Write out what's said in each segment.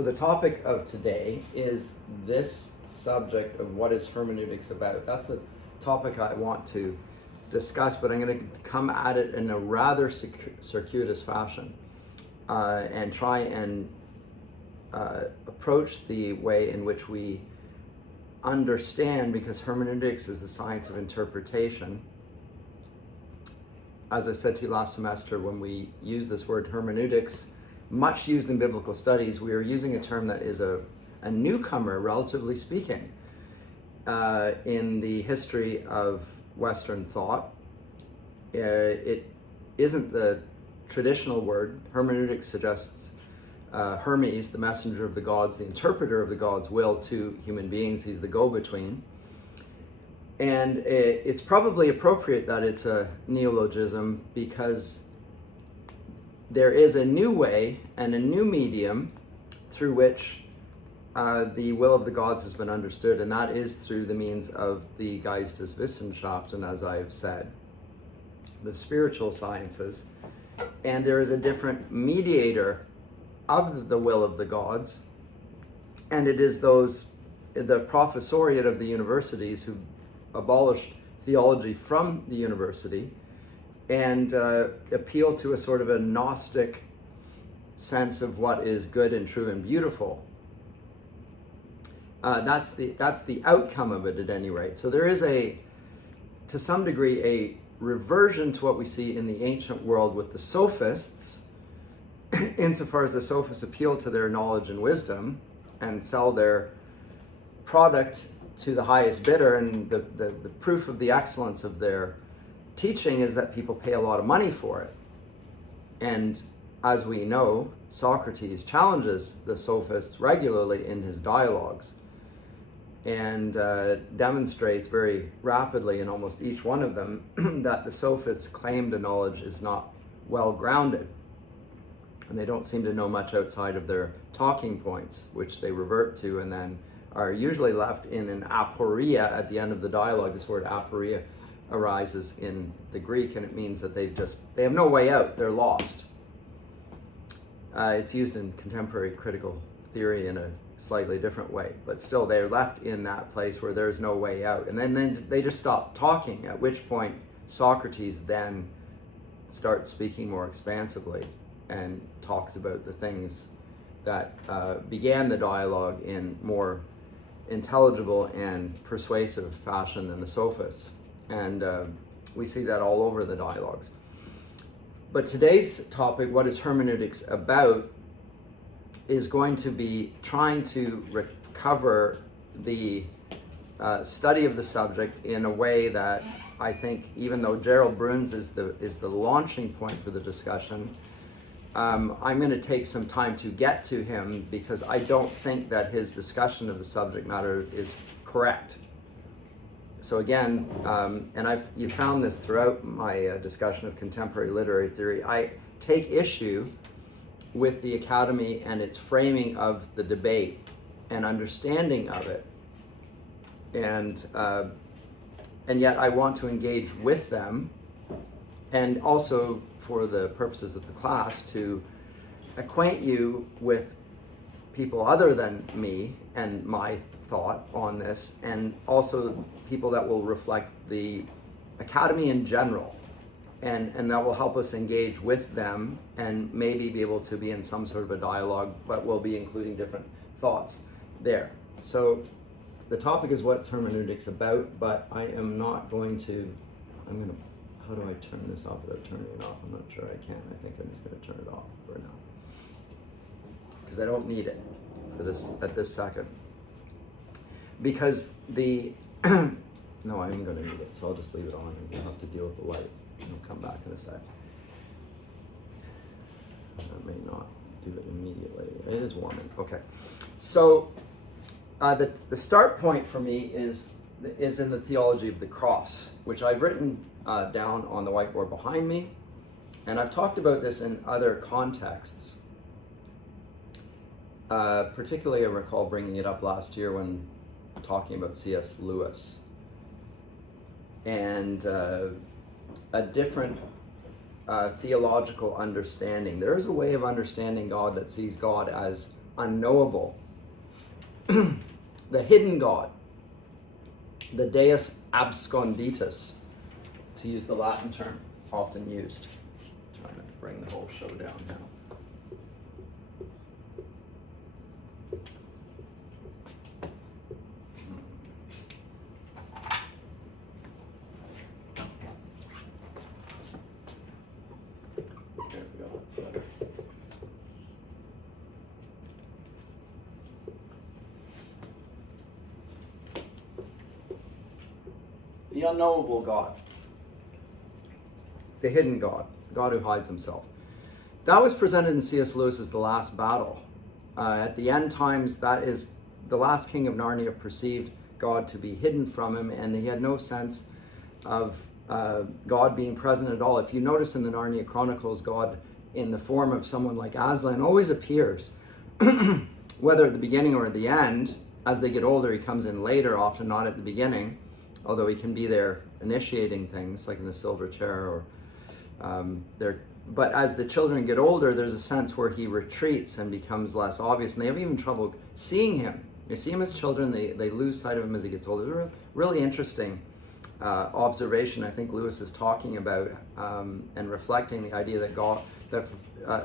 So the topic of today is this subject of what is hermeneutics about. That's the topic I want to discuss, but I'm going to come at it in a rather circuitous fashion and try and approach the way in which we understand, because hermeneutics is the science of interpretation. As I said to you last semester, when we use this word hermeneutics, much used in biblical studies, we are using a term that is a newcomer, relatively speaking, in the history of Western thought. It isn't the traditional word. Hermeneutics suggests Hermes, the messenger of the gods, the interpreter of the gods' will to human beings. He's the go-between. And it's probably appropriate that it's a neologism, because there is a new way and a new medium through which the will of the gods has been understood, and that is through the means of the Geisteswissenschaften, as I've said, the spiritual sciences. And there is a different mediator of the will of the gods, and it is the professoriate of the universities who abolished theology from the university and appeal to a sort of a Gnostic sense of what is good and true and beautiful. That's the outcome of it, at any rate. So there is to some degree, a reversion to what we see in the ancient world with the sophists, insofar as the sophists appeal to their knowledge and wisdom and sell their product to the highest bidder. And the proof of the excellence of their teaching is that people pay a lot of money for it. And as we know, Socrates challenges the sophists regularly in his dialogues and demonstrates very rapidly in almost each one of them that the sophists' claim to knowledge is not well grounded. And they don't seem to know much outside of their talking points, which they revert to and then are usually left in an aporia at the end of the dialogue. This word aporia arises in the Greek, and it means that they have no way out, they're lost. It's used in contemporary critical theory in a slightly different way, but still they're left in that place where there's no way out. And then they just stop talking, at which point Socrates then starts speaking more expansively and talks about the things that began the dialogue in more intelligible and persuasive fashion than the sophists. And we see that all over the dialogues. But today's topic, what is hermeneutics about, is going to be trying to recover the study of the subject in a way that I think, even though Gerald Bruns is the launching point for the discussion, I'm going to take some time to get to him, because I don't think that his discussion of the subject matter is correct. So again, and you found this throughout my discussion of contemporary literary theory, I take issue with the academy and its framing of the debate and understanding of it, and yet I want to engage with them, and also for the purposes of the class to acquaint you with people other than me and my thought on this, and also people that will reflect the academy in general, and that will help us engage with them and maybe be able to be in some sort of a dialogue, but we'll be including different thoughts there. So the topic is what's hermeneutics about, but I am not going to, how do I turn this off without turning it off? I'm not sure I can. I think I'm just going to turn it off for now, because I don't need it for this at this second. Because no, I am going to need it, so I'll just leave it on, and we'll have to deal with the light. I'll come back in a sec. I may not do it immediately. It is warming. Okay. So the start point for me is in the theology of the cross, which I've written down on the whiteboard behind me. And I've talked about this in other contexts. Particularly, I recall bringing it up last year when talking about C.S. Lewis. And a different theological understanding. There is a way of understanding God that sees God as unknowable. The hidden God, the Deus absconditus, to use the Latin term often used. I'm trying to bring the whole show down now. There we go, that's better. The unknowable God. The hidden God. God who hides himself. That was presented in C.S. Lewis's The Last Battle. At the end times, that is, the last king of Narnia perceived God to be hidden from him, and he had no sense of God being present at all. If you notice in the Narnia Chronicles, God in the form of someone like Aslan always appears, whether at the beginning or at the end. As they get older, he comes in later, often not at the beginning, although he can be there initiating things, like in the silver chair, or but as the children get older, there's a sense where he retreats and becomes less obvious, and they have even trouble seeing him. They see him as children, they lose sight of him as he gets older. It's a really interesting observation I think Lewis is talking about, and reflecting the idea that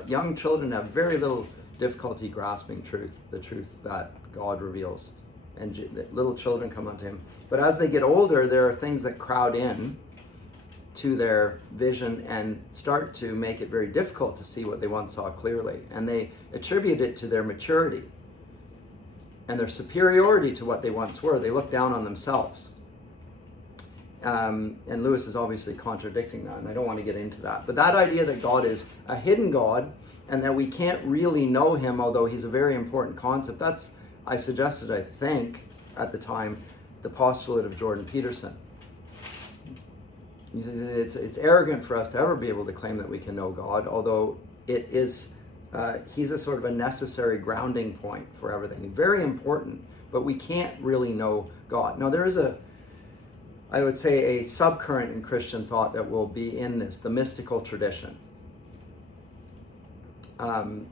young children have very little difficulty grasping truth, the truth that God reveals, and little children come unto him. But as they get older, there are things that crowd in to their vision and start to make it very difficult to see what they once saw clearly. And they attribute it to their maturity and their superiority to what they once were. They look down on themselves. And Lewis is obviously contradicting that, and I don't want to get into that. But that idea that God is a hidden God and that we can't really know him, although he's a very important concept, that's, I suggested, I think, at the time, the postulate of Jordan Peterson. It's arrogant for us to ever be able to claim that we can know God, although it is, he's a sort of a necessary grounding point for everything. Very important, but we can't really know God. Now there is I would say, a subcurrent in Christian thought that will be in this, the mystical tradition. And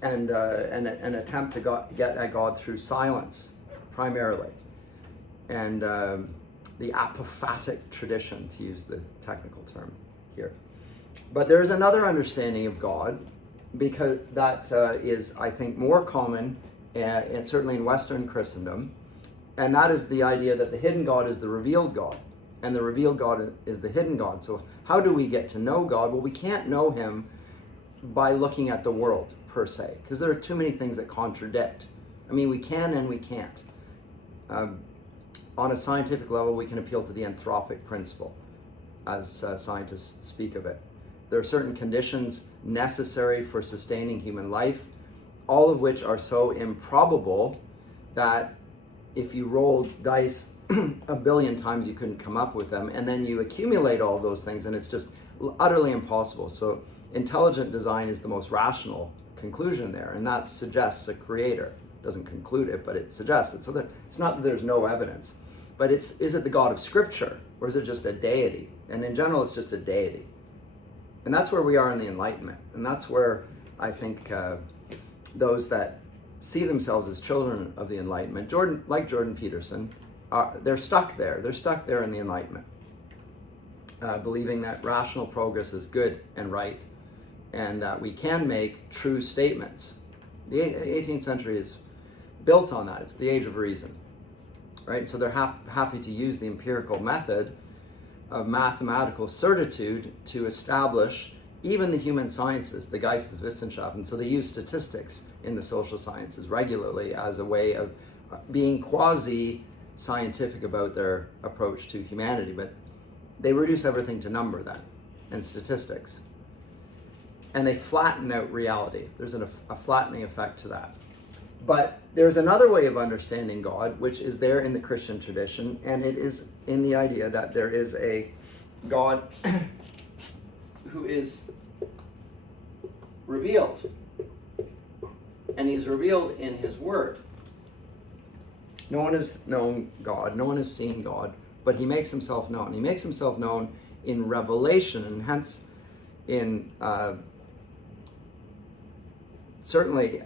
an attempt to get at God through silence, primarily. And the apophatic tradition, to use the technical term here. But there's another understanding of God, because that is, I think, more common, and certainly in Western Christendom, and that is the idea that the hidden God is the revealed God, and the revealed God is the hidden God. So how do we get to know God? Well, we can't know him by looking at the world, per se, because there are too many things that contradict. I mean, we can and we can't. On a scientific level, we can appeal to the anthropic principle, as scientists speak of it. There are certain conditions necessary for sustaining human life, all of which are so improbable that if you rolled dice a billion times, you couldn't come up with them. And then you accumulate all of those things, and it's just utterly impossible. So intelligent design is the most rational conclusion there, and that suggests a creator. It doesn't conclude it, but it suggests it. So that it's not that there's no evidence, but is it the God of Scripture, or is it just a deity? And in general, it's just a deity. And that's where we are in the Enlightenment. And that's where I think those that see themselves as children of the Enlightenment, like Jordan Peterson, they're stuck there. They're stuck there in the Enlightenment, believing that rational progress is good and right, and that we can make true statements. The 18th century is built on that. It's the age of reason, right? So they're happy to use the empirical method of mathematical certitude to establish even the human sciences, the Geisteswissenschaft. And so they use statistics in the social sciences regularly as a way of being quasi-scientific about their approach to humanity. But they reduce everything to number then, and statistics. And they flatten out reality. There's a flattening effect to that. But there's another way of understanding God, which is there in the Christian tradition, and it is in the idea that there is a God who is revealed. And he's revealed in his word. No one has known God, no one has seen God, but he makes himself known. He makes himself known in revelation, and hence in certainly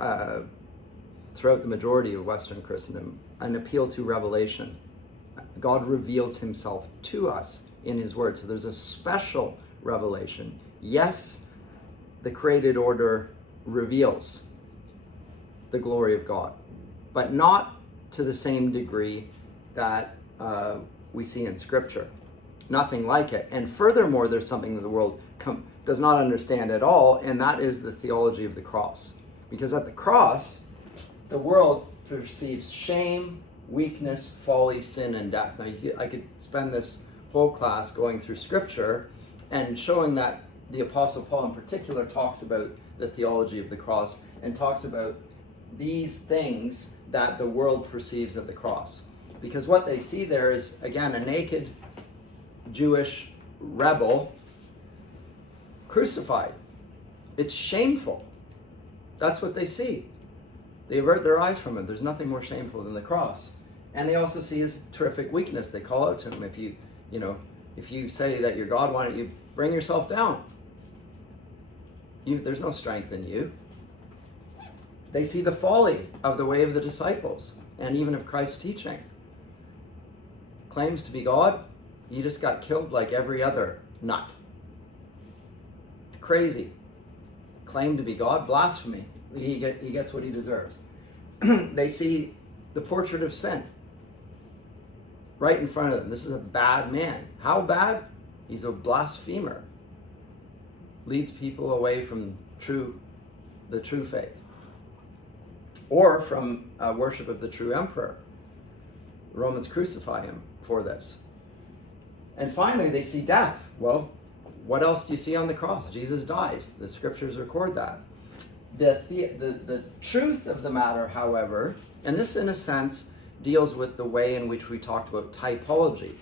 throughout the majority of Western Christendom, an appeal to revelation. God reveals himself to us in his word. So there's a special revelation. Yes, the created order reveals the glory of God, but not to the same degree that we see in Scripture. Nothing like it. And furthermore, there's something that the world does not understand at all, and that is the theology of the cross. Because at the cross, the world perceives shame, weakness, folly, sin, and death. Now, I could spend this whole class going through Scripture and showing that the Apostle Paul in particular talks about the theology of the cross and talks about these things that the world perceives at the cross. Because what they see there is, again, a naked Jewish rebel crucified. It's shameful. That's what they see. They avert their eyes from it. There's nothing more shameful than the cross. And they also see his terrific weakness. They call out to him, if you say that you're God, why don't you bring yourself down? There's no strength in you. They see the folly of the way of the disciples and even of Christ's teaching. Claims to be God, he just got killed like every other nut. Crazy. Claim to be God, blasphemy. He gets what he deserves. They see the portrait of sin right in front of them. This is a bad man. How bad? He's a blasphemer. Leads people away from the true faith. Or from worship of the true emperor. The Romans crucify him for this. And finally, they see death. Well, what else do you see on the cross? Jesus dies. The scriptures record that. The truth of the matter, however, and this in a sense deals with the way in which we talked about typology.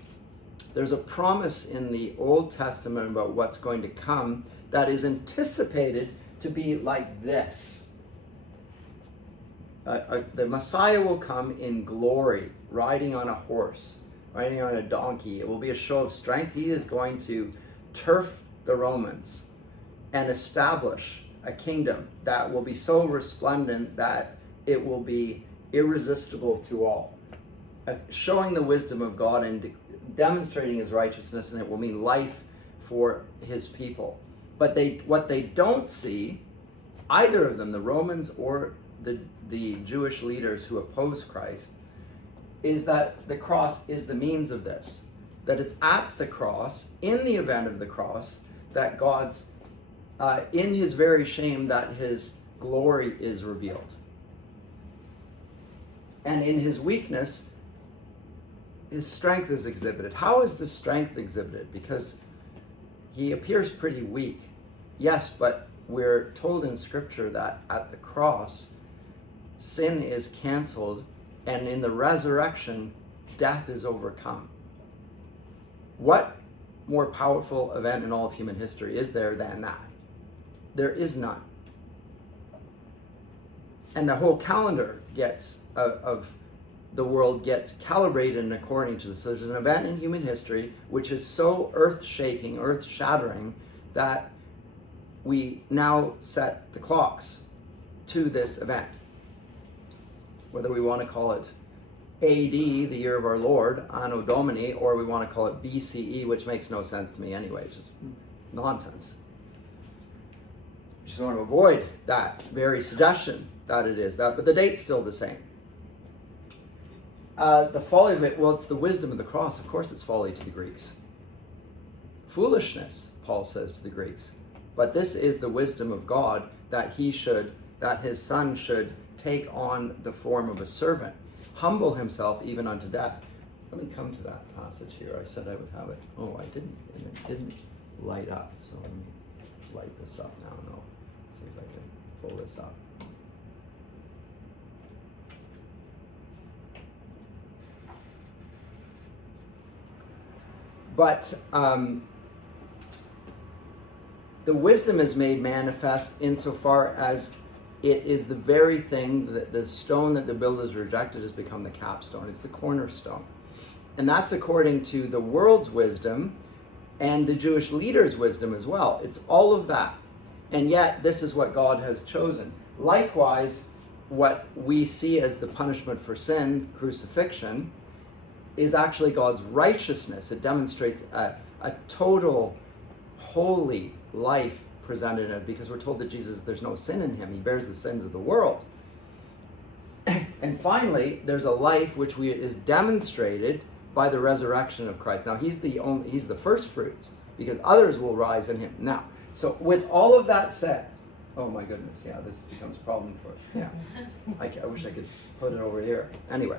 There's a promise in the Old Testament about what's going to come that is anticipated to be like this. The Messiah will come in glory, riding on a horse, riding on a donkey. It will be a show of strength. He is going to turf the Romans and establish a kingdom that will be so resplendent that it will be irresistible to all, showing the wisdom of God and demonstrating his righteousness, and it will mean life for his people. But what they don't see, either of them, the Romans or the Jewish leaders who oppose Christ, is that the cross is the means of this. That it's at the cross, in the event of the cross, that God's, in his very shame, that his glory is revealed. And in his weakness, his strength is exhibited. How is the strength exhibited? Because he appears pretty weak. Yes, but we're told in Scripture that at the cross, sin is canceled, and in the resurrection, death is overcome. What more powerful event in all of human history is there than that? There is none. And the whole calendar of the world gets calibrated according to this. So there's an event in human history which is so earth-shaking, earth-shattering, that we now set the clocks to this event. Whether we want to call it AD, the year of our Lord, Anno Domini, or we want to call it BCE, which makes no sense to me anyway. It's just nonsense. I just want to avoid that very suggestion that it is that, but the date's still the same. The folly of it, well, it's the wisdom of the cross. Of course it's folly to the Greeks. Foolishness, Paul says to the Greeks. But this is the wisdom of God, that his son should take on the form of a servant, humble himself even unto death. Let me come to that passage here. I said I would have it. Oh, I didn't. And it didn't light up. So let me light this up now. No. See if I can pull this up. But the wisdom is made manifest insofar as it is the very thing that the stone that the builders rejected has become the capstone. It's the cornerstone. And that's according to the world's wisdom and the Jewish leaders' wisdom as well. It's all of that. And yet, this is what God has chosen. Likewise, what we see as the punishment for sin, crucifixion, is actually God's righteousness. It demonstrates a total holy life presented in it, because we're told that Jesus, there's no sin in him. He bears the sins of the world. And finally, there's a life which is demonstrated by the resurrection of Christ. Now, he's the first fruits, because others will rise in him. Now, so with all of that said, oh my goodness, yeah, this becomes a problem for us. Yeah, I wish I could put it over here. Anyway,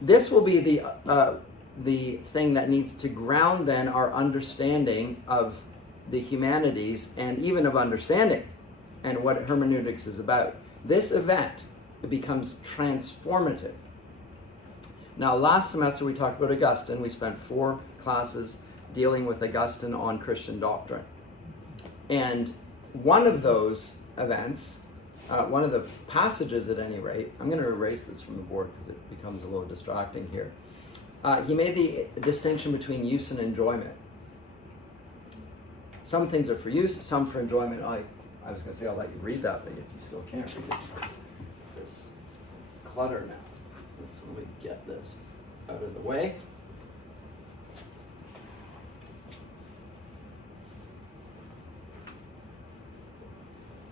this will be the thing that needs to ground then our understanding of the humanities and even of understanding and what hermeneutics is about. This event, it becomes transformative. Now, last semester we talked about Augustine. We spent 4 classes dealing with Augustine on Christian doctrine. And one of those events, one of the passages at any rate, I'm going to erase this from the board because it becomes a little distracting here. He made the distinction between use and enjoyment. Some things are for use, some for enjoyment. I was going to say I'll let you read that, but if you still can't read it, this clutter now. So let me get this out of the way.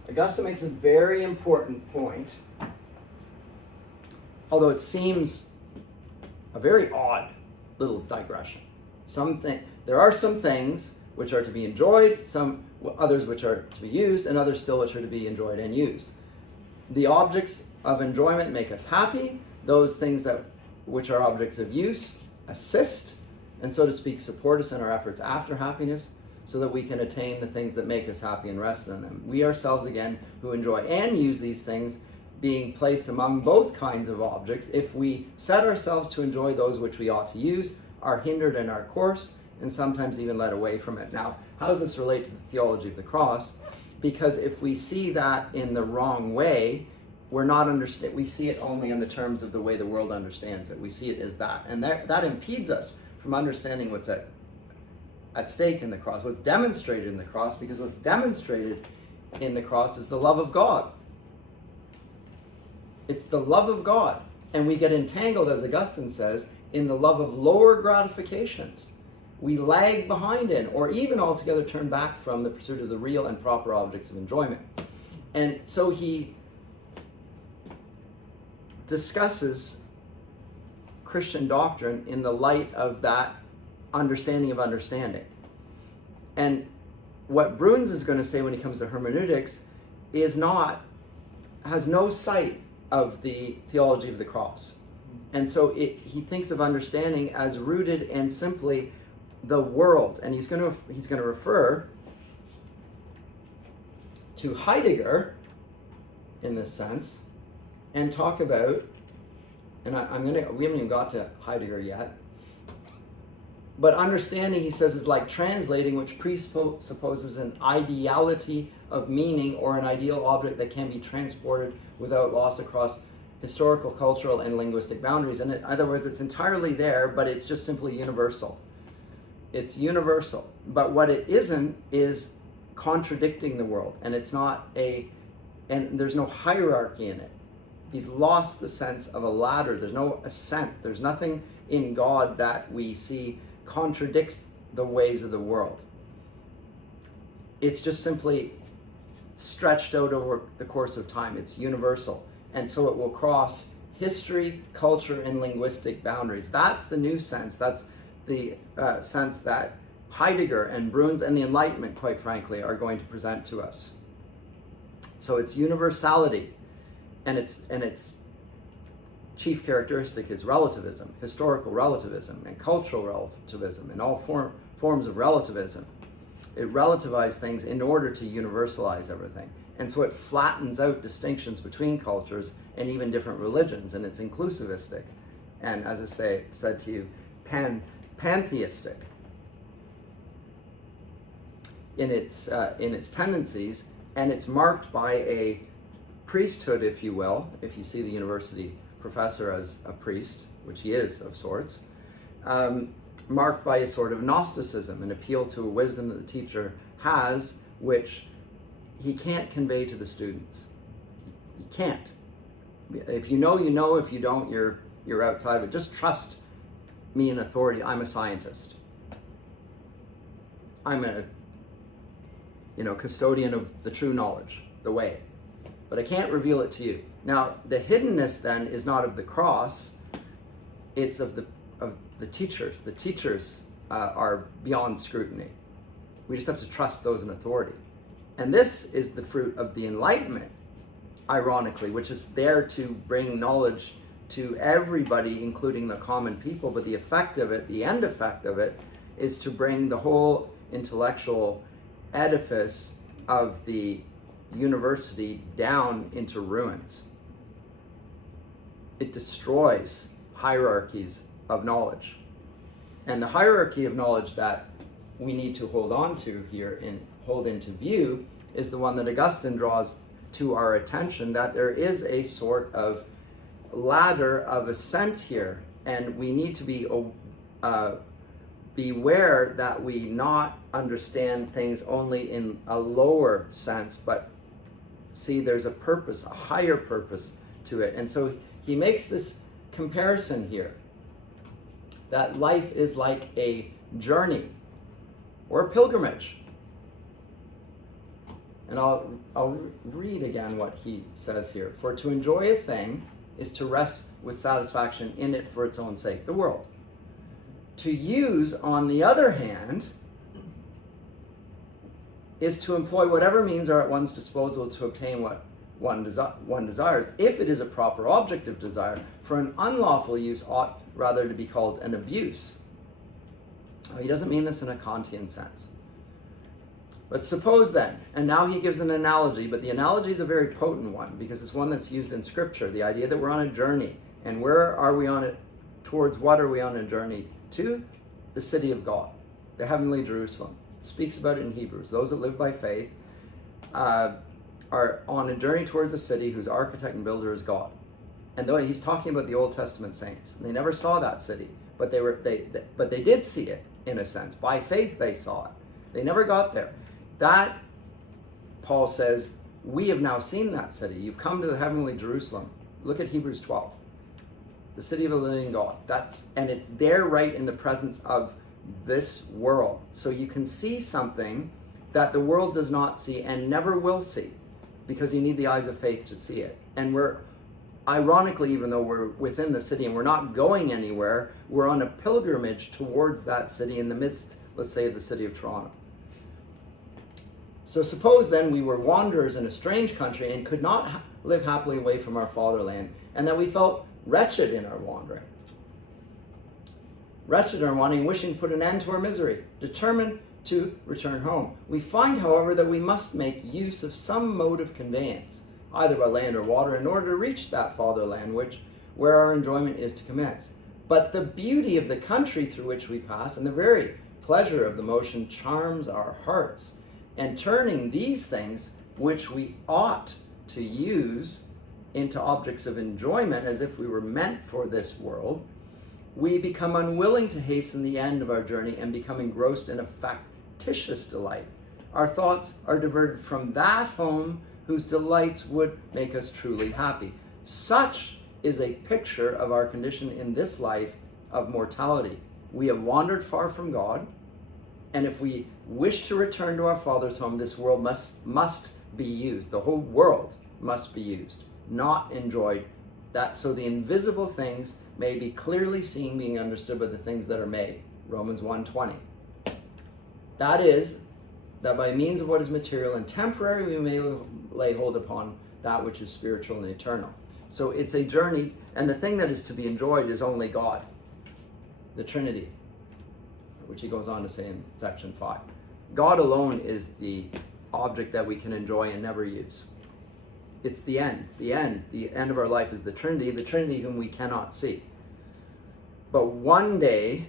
Augustine makes a very important point, although it seems a very odd little digression. There are some things which are to be enjoyed, some others which are to be used, and others still which are to be enjoyed and used. The objects of enjoyment make us happy. Those things which are objects of use assist, and so to speak, support us in our efforts after happiness, so that we can attain the things that make us happy and rest in them. We ourselves, again, who enjoy and use these things, being placed among both kinds of objects, if we set ourselves to enjoy those which we ought to use, are hindered in our course, and sometimes even led away from it. Now, how does this relate to the theology of the cross? Because if we see that in the wrong way, we see it only in the terms of the way the world understands it. We see it as that. And that impedes us from understanding what's at stake in the cross, what's demonstrated in the cross, because what's demonstrated in the cross is the love of God. It's the love of God. And we get entangled, as Augustine says, in the love of lower gratifications. We lag behind in, or even altogether turn back from the pursuit of the real and proper objects of enjoyment. And so he discusses Christian doctrine in the light of that understanding of understanding. And what Bruns is going to say when he comes to hermeneutics has no sight of the theology of the cross. And so he thinks of understanding as rooted in simply the world. And he's going to refer to Heidegger in this sense and talk about, and we haven't even got to Heidegger yet, but understanding, he says, is like translating, which presupposes an ideality of meaning or an ideal object that can be transported without loss across historical, cultural, and linguistic boundaries. And in other words, it's entirely there, but it's just simply universal. It's universal. But what it isn't is contradicting the world, and and there's no hierarchy in it. He's lost the sense of a ladder. There's no ascent. There's nothing in God that we see contradicts the ways of the world. It's just simply stretched out over the course of time. It's universal. And so it will cross history, culture, and linguistic boundaries. That's the new sense. That's the sense that Heidegger and Bruns and the Enlightenment, quite frankly, are going to present to us. So it's universality, and its chief characteristic is relativism, historical relativism, and cultural relativism, and all forms of relativism. It relativizes things in order to universalize everything. And so it flattens out distinctions between cultures and even different religions, and it's inclusivistic. And as I said to you, pantheistic in its tendencies, and it's marked by a priesthood, if you will, if you see the university professor as a priest, which he is of sorts, marked by a sort of Gnosticism, an appeal to a wisdom that the teacher has, which he can't convey to the students. You can't. If you know, you know. If you don't, you're outside. But just trust me in authority. I'm a scientist. I'm a custodian of the true knowledge, the way. But I can't reveal it to you. Now, the hiddenness then is not of the cross. It's of the teachers. The teachers are beyond scrutiny. We just have to trust those in authority. And this is the fruit of the Enlightenment, ironically, which is there to bring knowledge to everybody, including the common people. But the effect of it, the end effect of it, is to bring the whole intellectual edifice of the university down into ruins. It destroys hierarchies of knowledge. And the hierarchy of knowledge that we need to hold on to here and hold into view is the one that Augustine draws to our attention, that there is a sort of ladder of ascent here, and we need to be beware that we not understand things only in a lower sense, but see there's a purpose, a higher purpose to it. And so he makes this comparison here, that life is like a journey or a pilgrimage. And I'll read again what he says here. For to enjoy a thing is to rest with satisfaction in it for its own sake, the world. To use, on the other hand, is to employ whatever means are at one's disposal to obtain what one desires, if it is a proper object of desire. For an unlawful use ought rather to be called an abuse. Now, he doesn't mean this in a Kantian sense. But suppose then, and now he gives an analogy, but the analogy is a very potent one because it's one that's used in Scripture, the idea that we're on a journey. And where are we on it? Towards what are we on a journey? To the city of God, the heavenly Jerusalem. It speaks about it in Hebrews. Those that live by faith are on a journey towards a city whose architect and builder is God. And though he's talking about the Old Testament saints, they never saw that city, but they did see it in a sense. By faith they saw it. They never got there. That, Paul says, we have now seen that city. You've come to the heavenly Jerusalem. Look at Hebrews 12. The city of the living God. And it's there right in the presence of this world. So you can see something that the world does not see and never will see, because you need the eyes of faith to see it. And we're, ironically, even though we're within the city and we're not going anywhere, we're on a pilgrimage towards that city in the midst, let's say, of the city of Toronto. So suppose then we were wanderers in a strange country and could not live happily away from our fatherland, and that we felt wretched in our wandering. Wretched in our wandering, wishing to put an end to our misery, determined to return home. We find, however, that we must make use of some mode of conveyance, either by land or water, in order to reach that fatherland where our enjoyment is to commence. But the beauty of the country through which we pass and the very pleasure of the motion charms our hearts, and turning these things which we ought to use into objects of enjoyment as if we were meant for this world, we become unwilling to hasten the end of our journey and become engrossed in a factitious delight. Our thoughts are diverted from that home whose delights would make us truly happy. Such is a picture of our condition in this life of mortality. We have wandered far from God, and if we wish to return to our Father's home, this world must be used. The whole world must be used, not enjoyed. That so the invisible things may be clearly seen, being understood by the things that are made. Romans 1:20. That is, that by means of what is material and temporary, we may lay hold upon that which is spiritual and eternal. So it's a journey, and the thing that is to be enjoyed is only God, the Trinity, which he goes on to say in section 5. God alone is the object that we can enjoy and never use. It's the end. The end of our life is the Trinity whom we cannot see. But one day,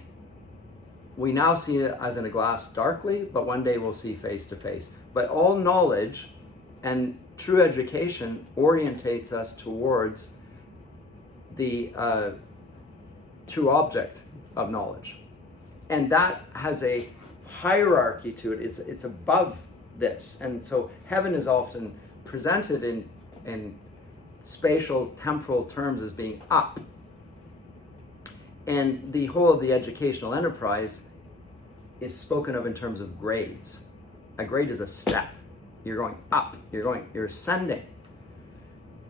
we now see it as in a glass darkly, but one day we'll see face to face. But all knowledge and true education orientates us towards the true object of knowledge. And that has a hierarchy to it. It's above this. And so heaven is often presented in spatial temporal terms as being up. And the whole of the educational enterprise is spoken of in terms of grades. A grade is a step. You're going up, you're ascending.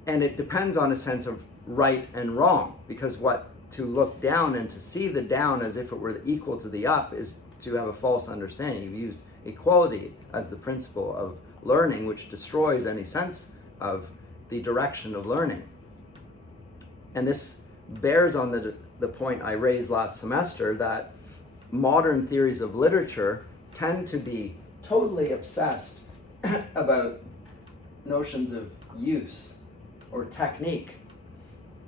And it depends on a sense of right and wrong, because to look down and to see the down as if it were equal to the up is to have a false understanding. You've used equality as the principle of learning, which destroys any sense of the direction of learning. And this bears on the point I raised last semester, that modern theories of literature tend to be totally obsessed about notions of use or technique,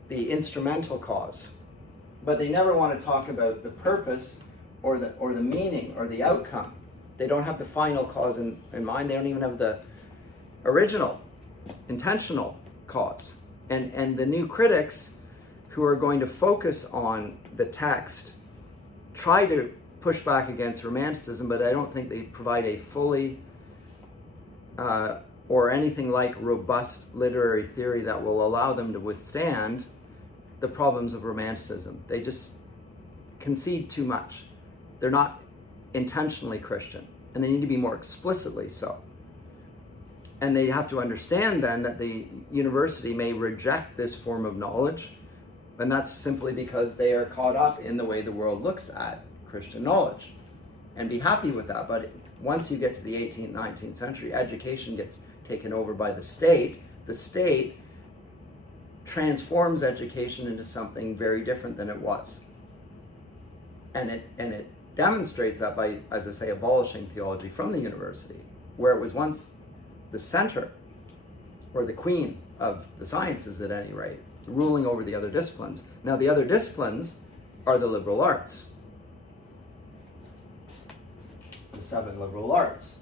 the instrumental cause, but they never want to talk about the purpose or the meaning or the outcome. They don't have the final cause in mind. They don't even have the original, intentional cause. And the new critics who are going to focus on the text try to push back against Romanticism, but I don't think they provide a fully or anything like robust literary theory that will allow them to withstand the problems of Romanticism. They just concede too much. They're not intentionally Christian, and they need to be more explicitly so. And they have to understand then that the university may reject this form of knowledge, and that's simply because they are caught up in the way the world looks at Christian knowledge, and be happy with that. But once you get to the 18th, 19th century, education gets taken over by the state. The state transforms education into something very different than it was. And it demonstrates that by, as I say, abolishing theology from the university, where it was once the center, or the queen of the sciences at any rate, ruling over the other disciplines. Now the other disciplines are the liberal arts. The 7 liberal arts.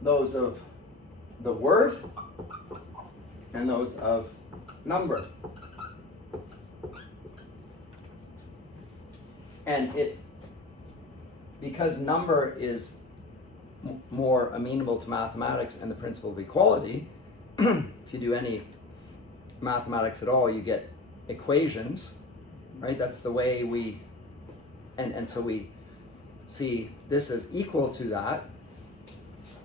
Those of the word and those of number. And because number is more amenable to mathematics and the principle of equality, if you do any mathematics at all, you get equations, right? That's the way we, and so we see this as equal to that.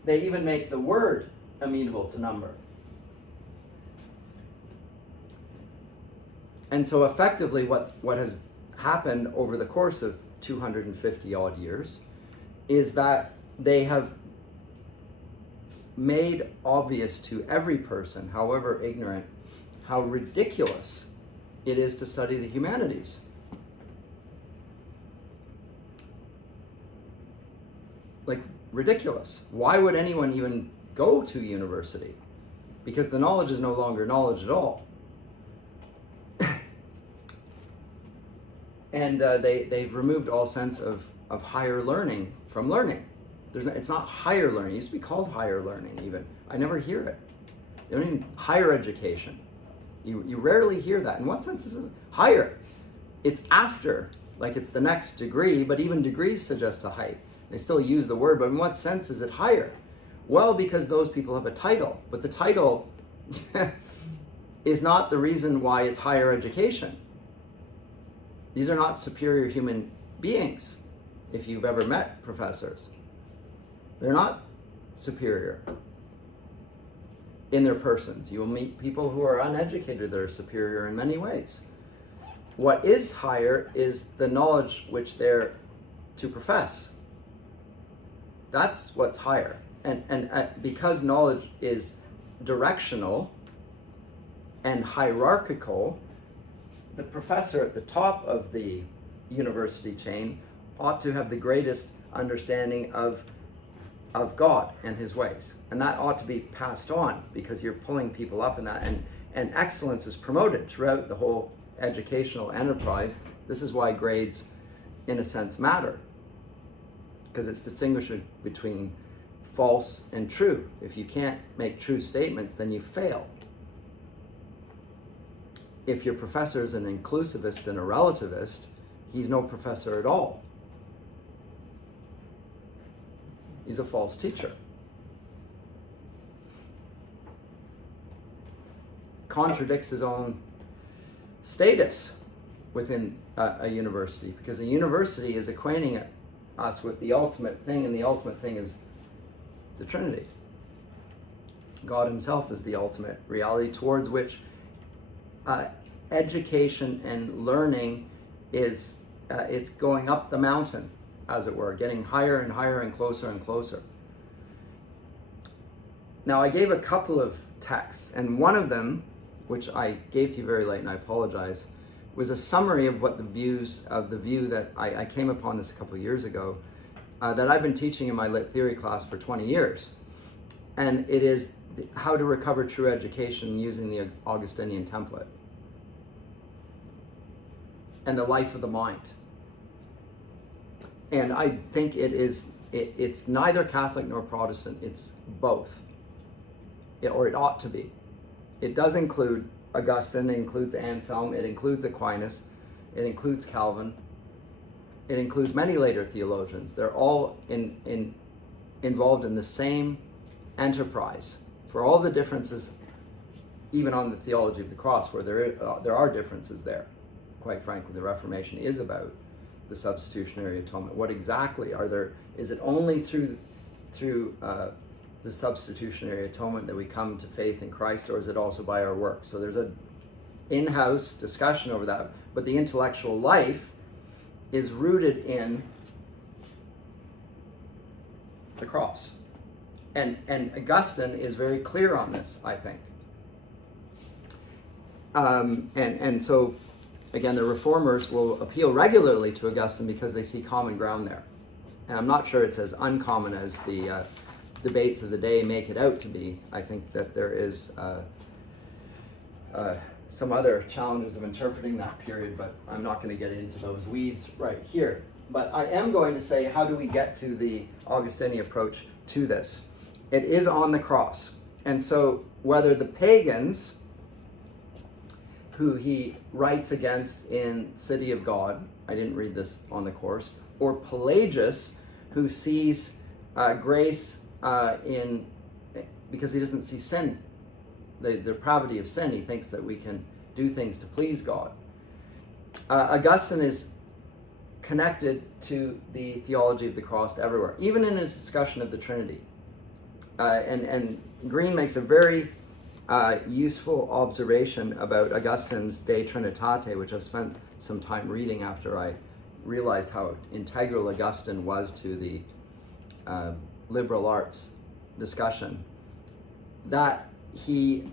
They even make the word amenable to number. And so effectively what has happened over the course of 250 odd years is that they have made obvious to every person, however ignorant, how ridiculous it is to study the humanities. Like, ridiculous. Why would anyone even go to university? Because the knowledge is no longer knowledge at all. And they've removed all sense of higher learning from learning. It's not higher learning. It used to be called higher learning even. I never hear it. You don't even, higher education. You rarely hear that. In what sense is it higher? It's after, like it's the next degree, but even degrees suggest a height. They still use the word, but in what sense is it higher? Well, because those people have a title, but the title is not the reason why it's higher education. These are not superior human beings, if you've ever met professors. They're not superior in their persons. You will meet people who are uneducated that are superior in many ways. What is higher is the knowledge which they're to profess. That's what's higher. And because knowledge is directional and hierarchical, the professor at the top of the university chain ought to have the greatest understanding of God and his ways. And that ought to be passed on, because you're pulling people up in that. And excellence is promoted throughout the whole educational enterprise. This is why grades, in a sense, matter, because it's distinguishing between false and true. If you can't make true statements, then you fail. If your professor is an inclusivist and a relativist, he's no professor at all. He's a false teacher. Contradicts his own status within a university, because a university is acquainting us with the ultimate thing, and the ultimate thing is the Trinity. God himself is the ultimate reality towards which education and learning is, it's going up the mountain, as it were, getting higher and higher and closer. Now, I gave a couple of texts, and one of them, which I gave to you very late, and I apologize, was a summary of what the view that I came upon this a couple of years ago, that I've been teaching in my lit theory class for 20 years. And it is how to recover true education using the Augustinian template and the life of the mind. And I think it's neither Catholic nor Protestant, it's both, or it ought to be. It does include Augustine, it includes Anselm, it includes Aquinas, it includes Calvin, it includes many later theologians. They're all involved in the same enterprise. For all the differences, even on the theology of the cross, where there are differences there. Quite frankly, the Reformation is about the substitutionary atonement. What exactly are there? Is it only through the substitutionary atonement that we come to faith in Christ, or is it also by our works? So there's an in-house discussion over that, but the intellectual life is rooted in the cross. And Augustine is very clear on this, I think. And so, again, the reformers will appeal regularly to Augustine because they see common ground there. And I'm not sure it's as uncommon as the debates of the day make it out to be. I think that there is some other challenges of interpreting that period, but I'm not going to get into those weeds right here. But I am going to say, how do we get to the Augustinian approach to this? It is on the cross. And so whether the pagans who he writes against in City of God, I didn't read this on the course, or Pelagius, who sees grace because he doesn't see sin, the depravity of sin. He thinks that we can do things to please God. Augustine is connected to the theology of the cross everywhere, even in his discussion of the Trinity. And Green makes a very useful observation about Augustine's De Trinitate, which I've spent some time reading after I realized how integral Augustine was to the liberal arts discussion, that he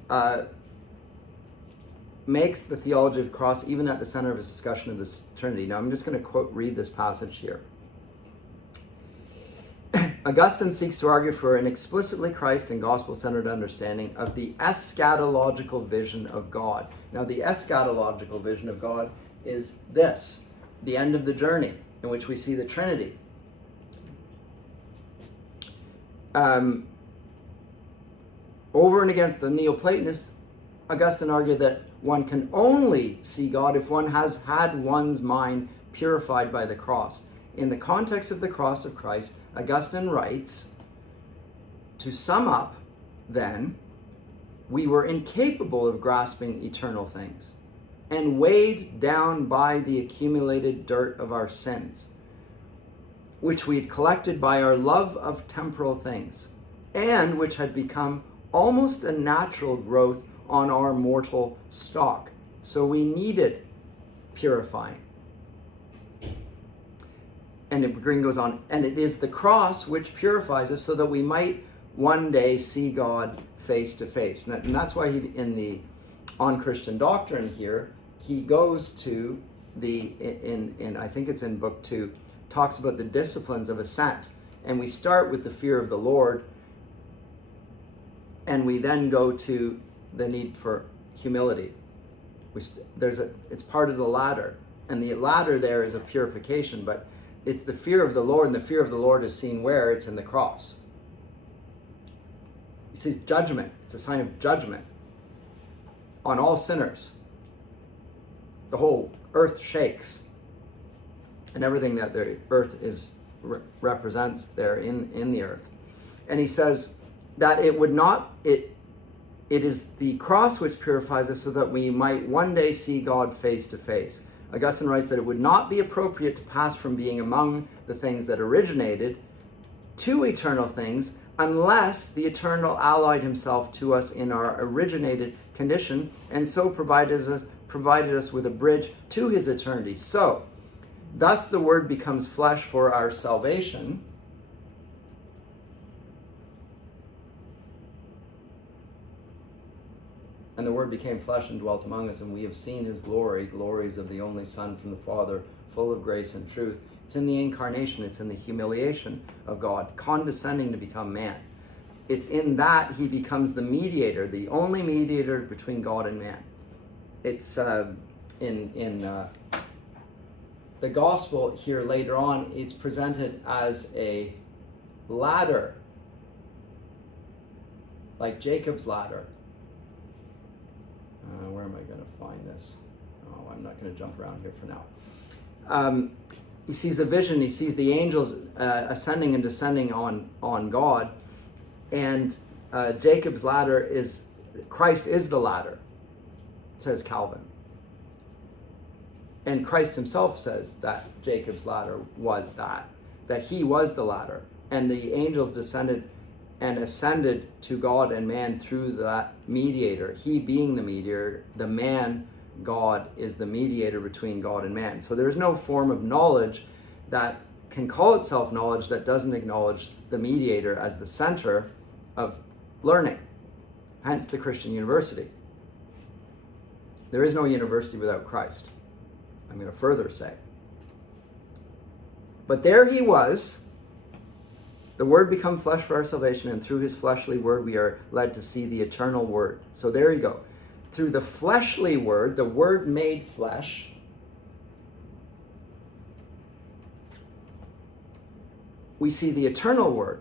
makes the theology of the cross even at the center of his discussion of this Trinity. Now I'm just going to read this passage here. Augustine seeks to argue for an explicitly Christ and gospel-centered understanding of the eschatological vision of God. Now, the eschatological vision of God is this, the end of the journey, in which we see the Trinity. Over and against the Neoplatonists, Augustine argued that one can only see God if one has had one's mind purified by the cross. In the context of the cross of Christ, Augustine writes, to sum up, then, we were incapable of grasping eternal things, and weighed down by the accumulated dirt of our sins, which we had collected by our love of temporal things, and which had become almost a natural growth on our mortal stock. So we needed purifying. And Green goes on, and it is the cross which purifies us so that we might one day see God face to face. And that's why in the On Christian Doctrine here, he goes to I think it's in book 2, talks about the disciplines of ascent. And we start with the fear of the Lord, and we then go to the need for humility. It's part of the ladder. And the ladder there is a purification, but it's the fear of the Lord, and the fear of the Lord is seen where? It's in the cross. He sees judgment. It's a sign of judgment on all sinners. The whole earth shakes, and everything that the earth is represents there in the earth. And he says that it is the cross which purifies us so that we might one day see God face to face. Augustine writes that it would not be appropriate to pass from being among the things that originated to eternal things unless the eternal allied himself to us in our originated condition and so provided us with a bridge to his eternity. So, thus the Word becomes flesh for our salvation. And the Word became flesh and dwelt among us, and we have seen his glories of the only Son from the Father, full of grace and truth. It's in the incarnation, it's in the humiliation of God, condescending to become man. It's in that he becomes the mediator, the only mediator between God and man. It's in the gospel here later on, it's presented as a ladder, like Jacob's ladder. Where am I going to find this? Oh, I'm not going to jump around here for now. He sees a vision. He sees the angels ascending and descending on God. And Jacob's ladder is, Christ is the ladder, says Calvin. And Christ himself says that Jacob's ladder was that he was the ladder. And the angels descended and ascended to God and man through that mediator. He being the mediator, the man, God, is the mediator between God and man. So there's no form of knowledge that can call itself knowledge that doesn't acknowledge the mediator as the center of learning. Hence the Christian university. There is no university without Christ, I'm going to further say. But there he was, the Word become flesh for our salvation, and through his fleshly word we are led to see the eternal Word. So there you go. Through the fleshly word, the Word made flesh, we see the eternal Word.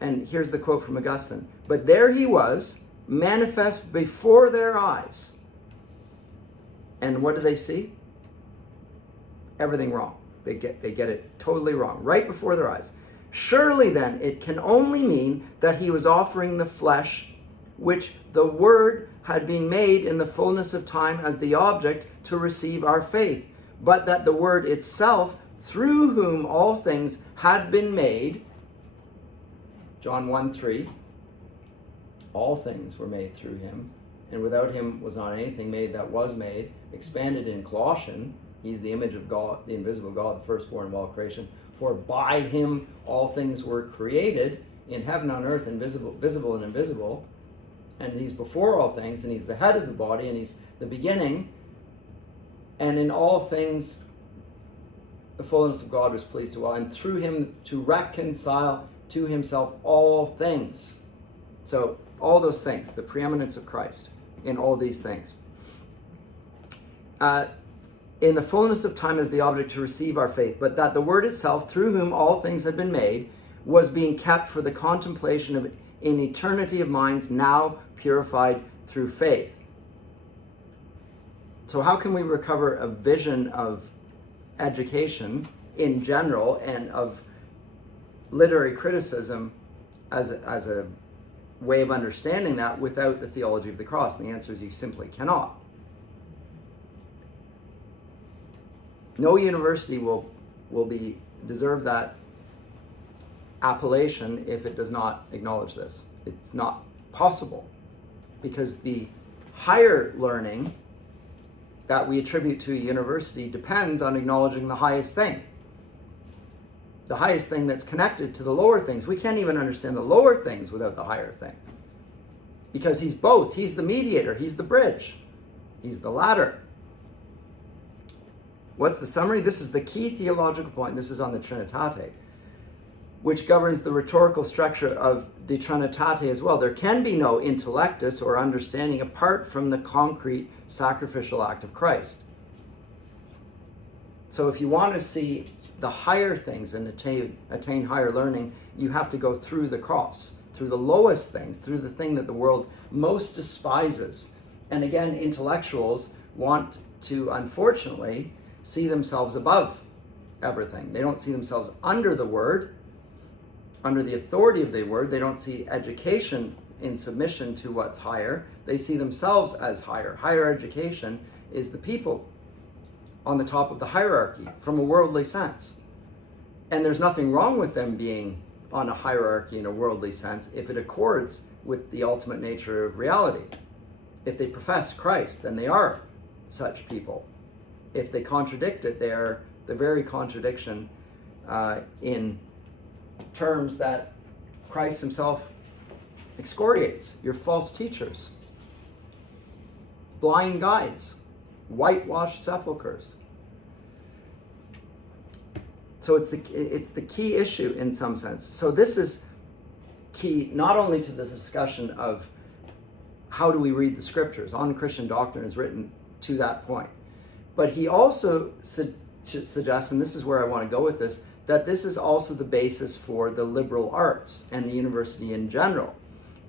And here's the quote from Augustine. But there he was, manifest before their eyes. And what do they see? Everything wrong. They get it totally wrong, right before their eyes. Surely then it can only mean that he was offering the flesh, which the Word had been made in the fullness of time as the object to receive our faith, but that the Word itself, through whom all things had been made, John 1:3, all things were made through him, and without him was not anything made that was made, expanded in Colossians, he's the image of God, the invisible God, the firstborn of all creation. For by him all things were created, in heaven and on earth, visible and invisible. And he's before all things, and he's the head of the body, and he's the beginning. And in all things, the fullness of God was pleased to dwell, and through him to reconcile to himself all things. So all those things, the preeminence of Christ in all these things. In the fullness of time as the object to receive our faith, but that the Word itself, through whom all things had been made, was being kept for the contemplation of in eternity of minds now purified through faith. So how can we recover a vision of education in general and of literary criticism as a way of understanding that without the theology of the cross? And the answer is you simply cannot. No university will deserve that appellation if it does not acknowledge this. It's not possible, because the higher learning that we attribute to a university depends on acknowledging the highest thing. The highest thing that's connected to the lower things. We can't even understand the lower things without the higher thing. Because he's both. He's the mediator. He's the bridge. He's the ladder. What's the summary? This is the key theological point. This is on the Trinitate, which governs the rhetorical structure of De Trinitate as well. There can be no intellectus or understanding apart from the concrete sacrificial act of Christ. So if you want to see the higher things and attain higher learning, you have to go through the cross, through the lowest things, through the thing that the world most despises. And again, intellectuals want to, unfortunately, see themselves above everything. They don't see themselves under the word, under the authority of the word. They don't see education in submission to what's higher. They see themselves as higher. Higher education is the people on the top of the hierarchy from a worldly sense. And there's nothing wrong with them being on a hierarchy in a worldly sense if it accords with the ultimate nature of reality. If they profess Christ, then they are such people. If they contradict it, they are the very contradiction in terms that Christ himself excoriates. You're false teachers, blind guides, whitewashed sepulchres. So it's the key issue in some sense. So this is key not only to the discussion of how do we read the scriptures. On Christian Doctrine is written to that point. But he also suggests, and this is where I want to go with this, that this is also the basis for the liberal arts and the university in general.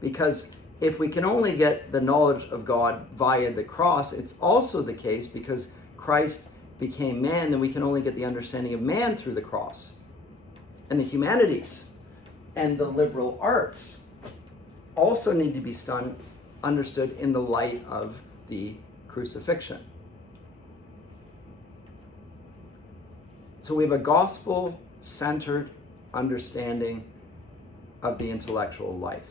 Because if we can only get the knowledge of God via the cross, it's also the case because Christ became man, then we can only get the understanding of man through the cross. And the humanities and the liberal arts also need to be understood in the light of the crucifixion. So we have a gospel-centered understanding of the intellectual life.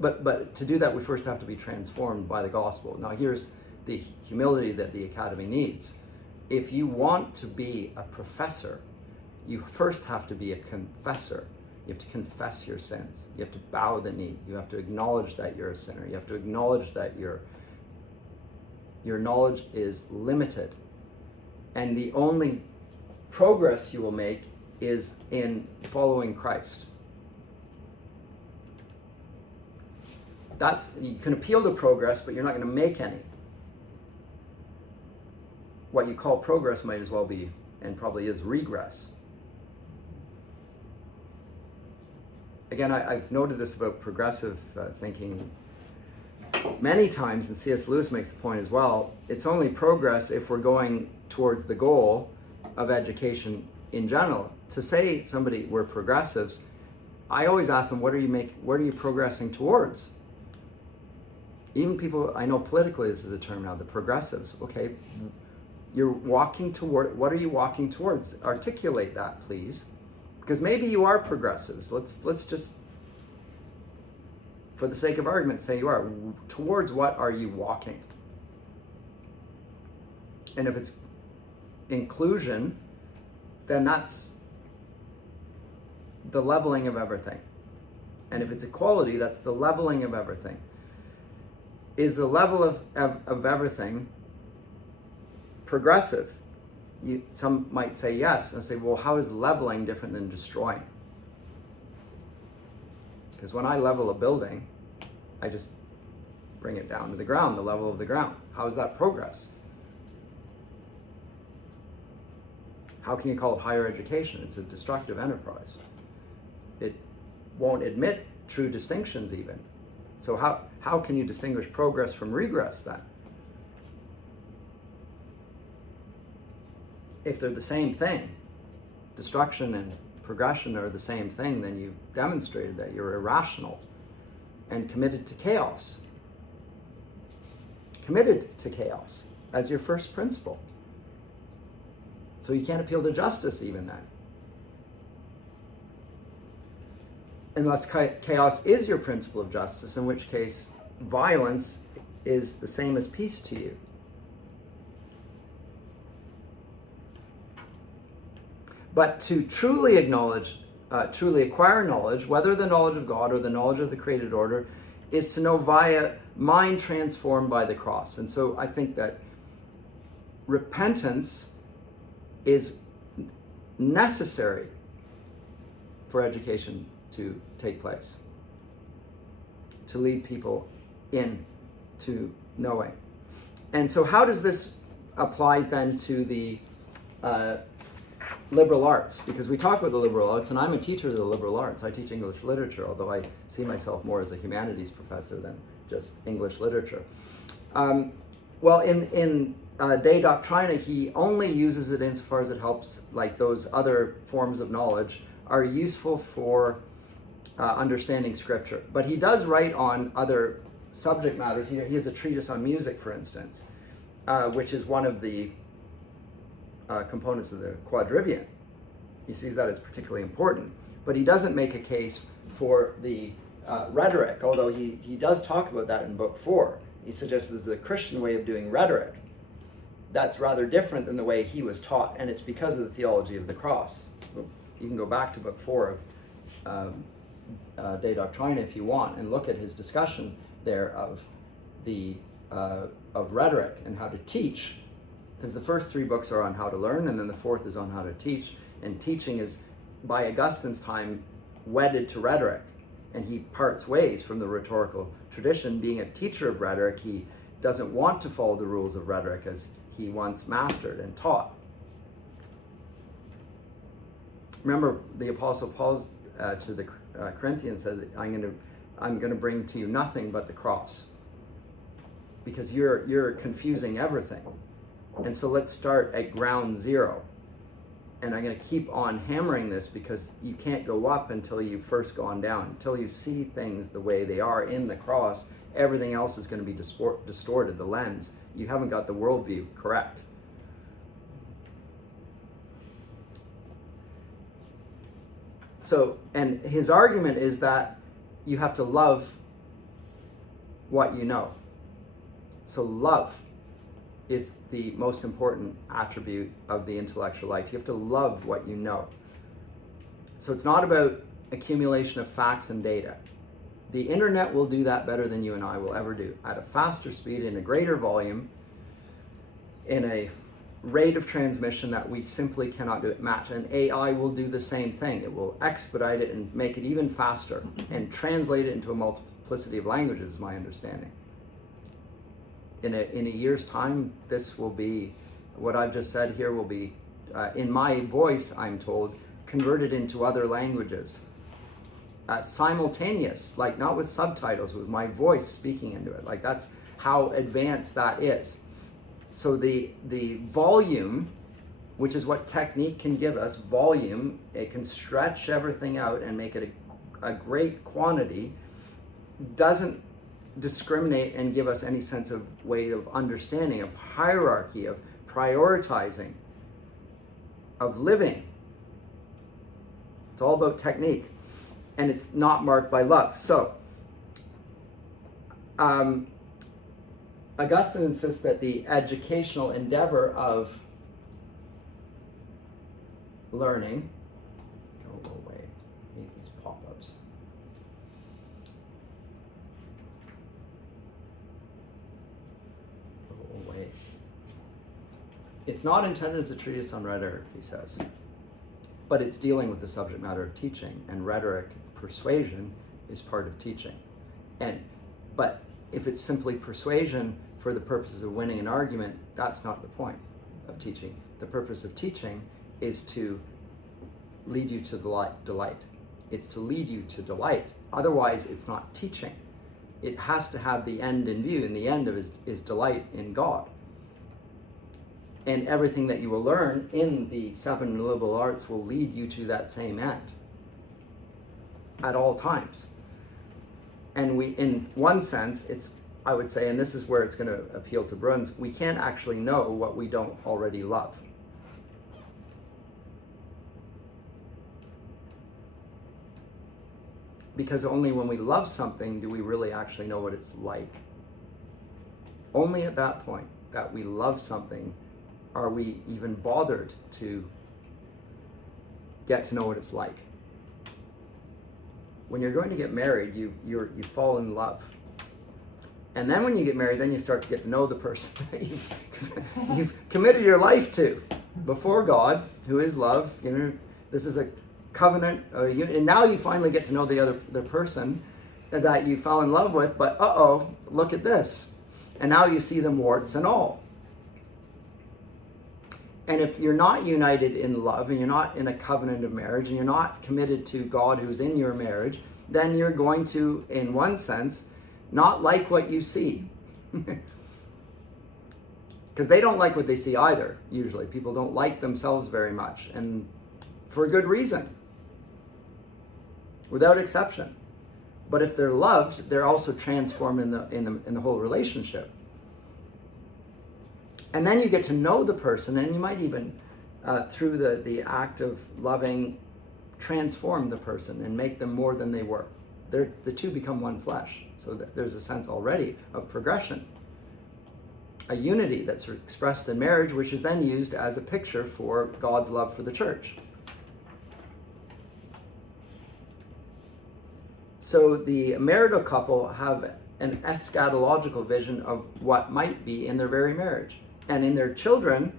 But to do that, we first have to be transformed by the gospel. Now here's the humility that the academy needs. If you want to be a professor, you first have to be a confessor. You have to confess your sins. You have to bow the knee. You have to acknowledge that you're a sinner. You have to acknowledge that your knowledge is limited. And the only progress you will make is in following Christ. You can appeal to progress, but you're not going to make any. What you call progress might as well be, and probably is, regress. Again, I've noted this about progressive thinking many times, and C.S. Lewis makes the point as well. It's only progress if we're going towards the goal of education in general. To say somebody, we're progressives, I always ask them, what are you progressing towards? Even people, I know politically this is a term now, the progressives, okay, you're walking toward, what are you walking towards? Articulate that, please. Because maybe you are progressives. Let's just, for the sake of argument, say you are. Towards what are you walking? And if it's inclusion, then that's the leveling of everything. And if it's equality, that's the leveling of everything. Is the level of everything progressive? Some might say yes, and say, well, how is leveling different than destroying? Because when I level a building, I just bring it down to the ground, the level of the ground. How is that progress? How can you call it higher education? It's a destructive enterprise. It won't admit true distinctions even. So how can you distinguish progress from regress then? If they're the same thing, destruction and progression are the same thing, then you've demonstrated that you're irrational and committed to chaos. Committed to chaos as your first principle. So you can't appeal to justice even then. Unless chaos is your principle of justice, in which case violence is the same as peace to you. But to truly acknowledge, truly acquire knowledge, whether the knowledge of God or the knowledge of the created order, is to know via mind transformed by the cross. And so I think that repentance is necessary for education to take place, to lead people into knowing. And so how does this apply then to the liberal arts? Because we talk about the liberal arts, and I'm a teacher of the liberal arts. I teach English literature, although I see myself more as a humanities professor than just English literature. Well, in De Doctrina, he only uses it insofar as it helps, like those other forms of knowledge are useful for understanding Scripture. But he does write on other subject matters. He has a treatise on music, for instance, which is one of the components of the Quadrivium. He sees that as particularly important. But he doesn't make a case for the rhetoric, although he does talk about that in Book 4. He suggests there's a Christian way of doing rhetoric that's rather different than the way he was taught, and it's because of the theology of the cross. You can go back to Book 4 of De Doctrina if you want, and look at his discussion there of rhetoric and how to teach, because the first 3 books are on how to learn, and then the 4th is on how to teach, and teaching is, by Augustine's time, wedded to rhetoric, and he parts ways from the rhetorical tradition. Being a teacher of rhetoric, he doesn't want to follow the rules of rhetoric as he once mastered and taught. Remember, the Apostle Paul to the Corinthians said, I'm going to bring to you nothing but the cross, because you're confusing everything. And so let's start at ground zero. And I'm going to keep on hammering this, because you can't go up until you've first gone down. Until you see things the way they are in the cross, everything else is going to be distorted, the lens. You haven't got the worldview correct. So, and his argument is that you have to love what you know. So love is the most important attribute of the intellectual life. You have to love what you know. So it's not about accumulation of facts and data. The internet will do that better than you and I will ever do, at a faster speed, in a greater volume, in a rate of transmission that we simply cannot match. And AI will do the same thing. It will expedite it and make it even faster and translate it into a multiplicity of languages, is my understanding. In a year's time, this will be, what I've just said here will be, in my voice, I'm told, converted into other languages. Simultaneous, like not with subtitles, with my voice speaking into it. Like that's how advanced that is. So the volume, which is what technique can give us, volume, it can stretch everything out and make it a great quantity, doesn't discriminate and give us any sense of way of understanding, of hierarchy, of prioritizing, of living. It's all about technique, and it's not marked by love. So Augustine insists that the educational endeavor of learning, go away, I hate these pop-ups. Go away. It's not intended as a treatise on rhetoric, he says, but it's dealing with the subject matter of teaching, and rhetoric, persuasion, is part of teaching. But if it's simply persuasion for the purposes of winning an argument, that's not the point of teaching. The purpose of teaching is to lead you to delight. It's to lead you to delight. Otherwise, it's not teaching. It has to have the end in view, and the end of it is delight in God. And everything that you will learn in the 7 liberal arts will lead you to that same end at all times. And we, in one sense, it's, I would say, and this is where it's going to appeal to Bruns, we can't actually know what we don't already love. Because only when we love something do we really actually know what it's like. Only at that point that we love something are we even bothered to get to know what it's like. When you're going to get married, you fall in love. And then when you get married, then you start to get to know the person that you've committed your life to before God, who is love. You know, this is a covenant, and now you finally get to know the person that you fell in love with, but look at this. And now you see them warts and all. And if you're not united in love, and you're not in a covenant of marriage, and you're not committed to God who's in your marriage, then you're going to, in one sense, not like what you see. Because they don't like what they see either, usually. People don't like themselves very much, and for a good reason, without exception. But if they're loved, they're also transformed in the whole relationship. And then you get to know the person, and you might even, through the act of loving, transform the person and make them more than they were. The two become one flesh. So there's a sense already of progression. A unity that's expressed in marriage, which is then used as a picture for God's love for the church. So the marital couple have an eschatological vision of what might be in their very marriage. And in their children,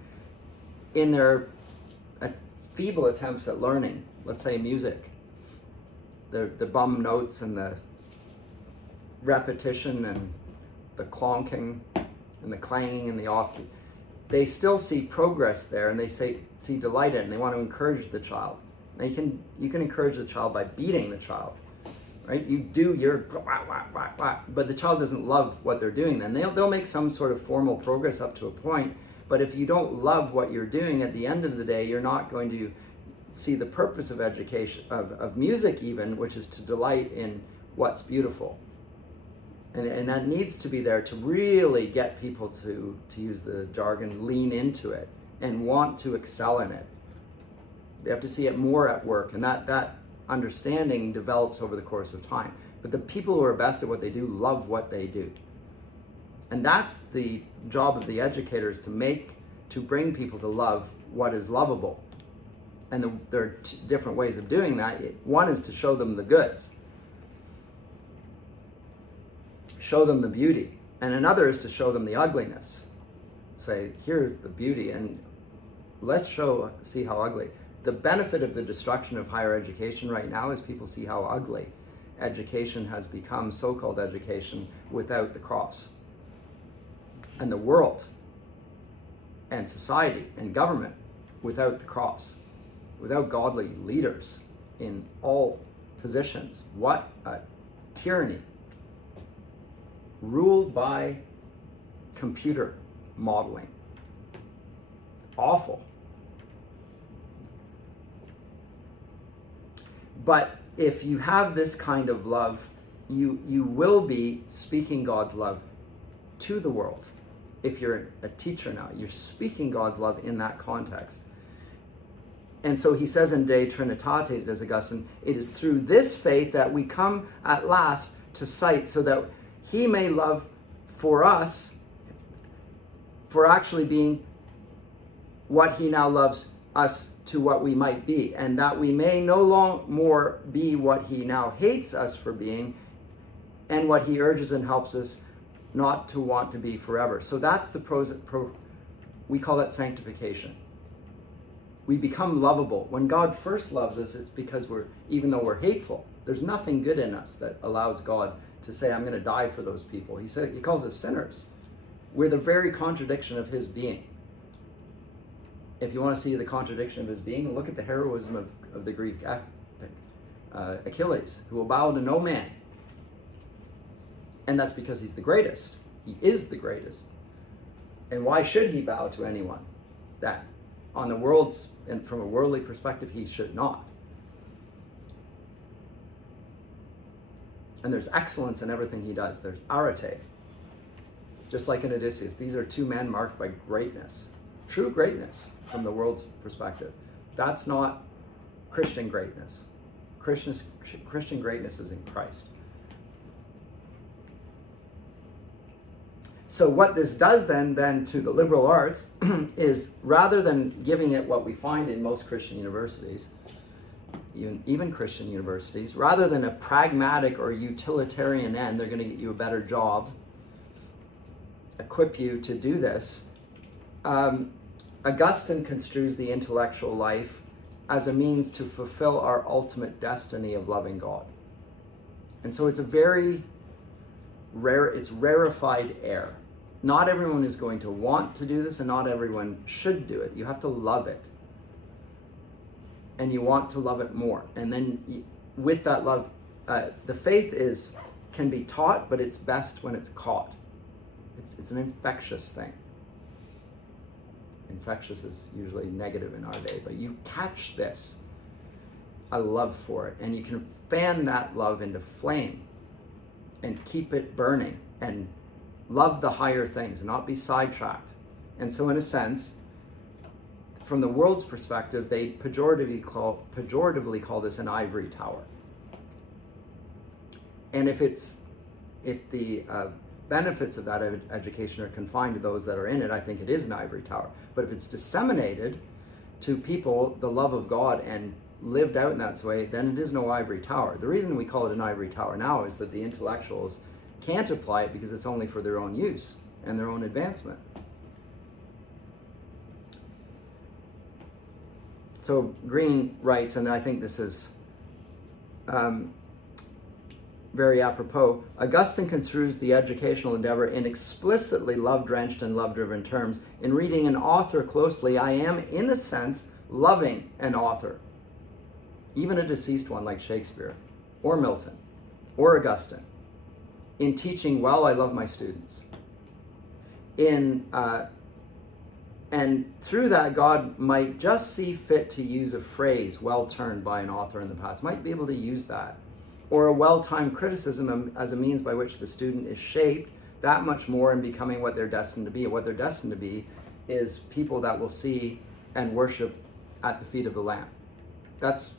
in their feeble attempts at learning, let's say music, the bum notes and the repetition and the clonking and the clanging and the off key, they still see progress there, and they see delight in it, and they want to encourage the child. Now you can encourage the child by beating the child, right? You do your whack, whack, whack, whack, but the child doesn't love what they're doing. Then they'll make some sort of formal progress up to a point, but if you don't love what you're doing, at the end of the day, you're not going to see the purpose of education, of music even, which is to delight in what's beautiful. And that needs to be there to really get people to use the jargon, lean into it and want to excel in it. They have to see it more at work, and that understanding develops over the course of time. But the people who are best at what they do love what they do. And that's the job of the educators, to bring people to love what is lovable. And there are different ways of doing that. One is to show them the goods. Show them the beauty. And another is to show them the ugliness. Say, here's the beauty, and let's see how ugly. The benefit of the destruction of higher education right now is people see how ugly education has become, so-called education, without the cross. And the world and society and government without the cross, without godly leaders in all positions. What a tyranny. Ruled by computer modeling. Awful. But if you have this kind of love, you will be speaking God's love to the world. If you're a teacher now, you're speaking God's love in that context. And so he says in De Trinitate, as Augustine, it is through this faith that we come at last to sight, so that he may love for us, for actually being what he now loves us to what we might be, and that we may no more be what he now hates us for being, and what he urges and helps us not to want to be forever. So that's we call that sanctification. We become lovable. When God first loves us, it's because even though we're hateful, there's nothing good in us that allows God to say, I'm going to die for those people. He calls us sinners. We're the very contradiction of his being. If you want to see the contradiction of his being, look at the heroism of the Greek epic, Achilles, who will bow to no man. And that's because he's the greatest. He is the greatest. And why should he bow to anyone? That on the world's, and from a worldly perspective, he should not. And there's excellence in everything he does. There's arete. Just like in Odysseus, these are two men marked by greatness. True greatness from the world's perspective. That's not Christian greatness. Christian greatness is in Christ. So what this does then to the liberal arts is, rather than giving it what we find in most Christian universities, even Christian universities, rather than a pragmatic or utilitarian end, they're going to get you a better job, equip you to do this. Augustine construes the intellectual life as a means to fulfill our ultimate destiny of loving God. And so it's a very rarefied air. Not everyone is going to want to do this, and not everyone should do it. You have to love it. And you want to love it more. And then with that love, the faith can be taught, but it's best when it's caught. It's an infectious thing. infectious is usually negative in our day, but you catch this, a love for it, and you can fan that love into flame and keep it burning and love the higher things and not be sidetracked. And so in a sense, from the world's perspective, they pejoratively call this an ivory tower. And if the benefits of that education are confined to those that are in it, I think it is an ivory tower. But if it's disseminated to people, the love of God, and lived out in that way, then it is no ivory tower. The reason we call it an ivory tower now is that the intellectuals can't apply it because it's only for their own use and their own advancement. So Green writes, and I think this is very apropos, Augustine construes the educational endeavor in explicitly love-drenched and love-driven terms. In reading an author closely, I am, in a sense, loving an author, even a deceased one like Shakespeare, or Milton, or Augustine. In teaching well, I love my students. And through that, God might just see fit to use a phrase well turned by an author in the past, might be able to use that, or a well-timed criticism as a means by which the student is shaped that much more in becoming what they're destined to be. And what they're destined to be is people that will see and worship at the feet of the Lamb. That's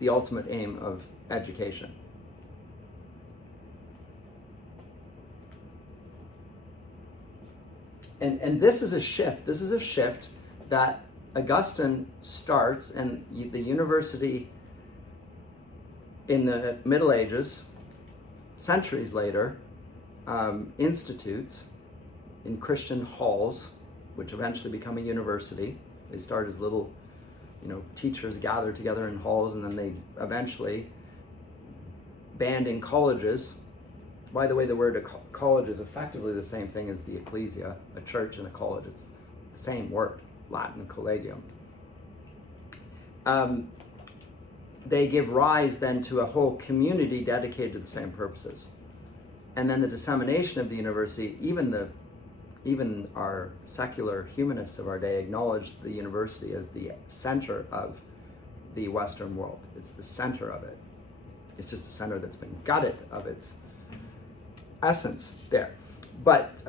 the ultimate aim of education. And this is a shift. This is a shift that Augustine starts, and the university in the Middle Ages, centuries later, institutes in Christian halls, which eventually become a university. They start as little, teachers gathered together in halls, and then they eventually band in colleges. By the way, the word college is effectively the same thing as the ecclesia, a church and a college. It's the same word, Latin collegium. They give rise then to a whole community dedicated to the same purposes. And then the dissemination of the university, even our secular humanists of our day acknowledge the university as the center of the Western world. It's the center of it. It's just a center that's been gutted of its essence there. But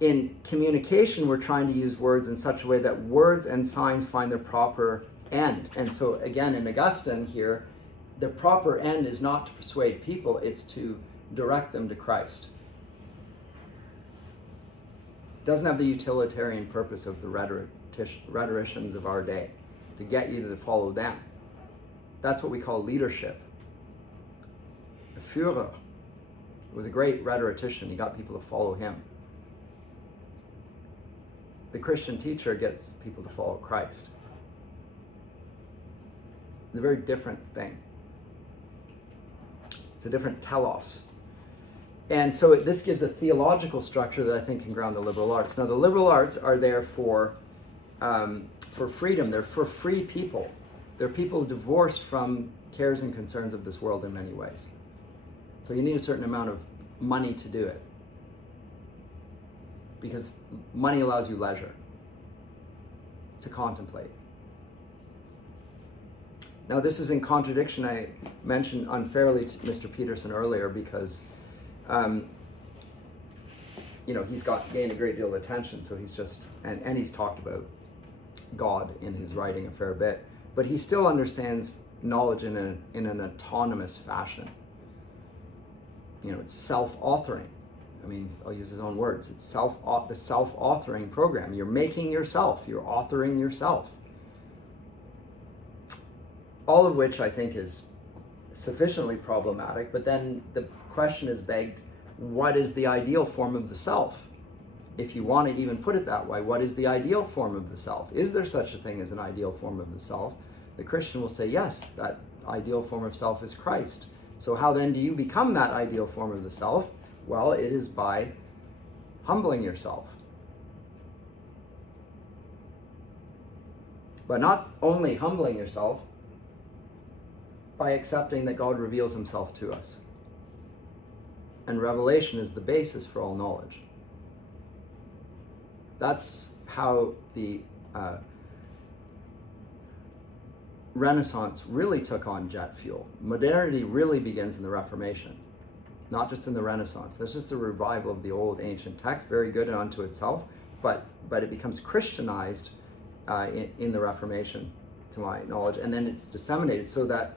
in communication, we're trying to use words in such a way that words and signs find their proper end. And so again, in Augustine here, the proper end is not to persuade people, it's to direct them to Christ. It doesn't have the utilitarian purpose of the rhetoricians of our day, to get you to follow them. That's what we call leadership. The Führer was a great rhetorician. He got people to follow him. The Christian teacher gets people to follow Christ. It's a very different thing. It's a different telos. And so this gives a theological structure that I think can ground the liberal arts. Now, the liberal arts are there for freedom. They're for free people. They're people divorced from cares and concerns of this world in many ways. So you need a certain amount of money to do it, because money allows you leisure to contemplate. Now, this is in contradiction. I mentioned unfairly to Mr. Peterson earlier because, he's gained a great deal of attention. So he's just, and he's talked about God in his writing a fair bit, but he still understands knowledge in an autonomous fashion. It's self-authoring. I'll use his own words. It's the self-authoring program. You're making yourself. You're authoring yourself. All of which I think is sufficiently problematic, but then the question is begged, what is the ideal form of the self? If you want to even put it that way, what is the ideal form of the self? Is there such a thing as an ideal form of the self? The Christian will say, yes, that ideal form of self is Christ. So how then do you become that ideal form of the self? Well, it is by humbling yourself. But not only humbling yourself, by accepting that God reveals himself to us. And revelation is the basis for all knowledge. That's how the Renaissance really took on jet fuel. Modernity really begins in the Reformation, not just in the Renaissance. There's just a revival of the old ancient text, very good unto itself, but it becomes Christianized in the Reformation, to my knowledge, and then it's disseminated so that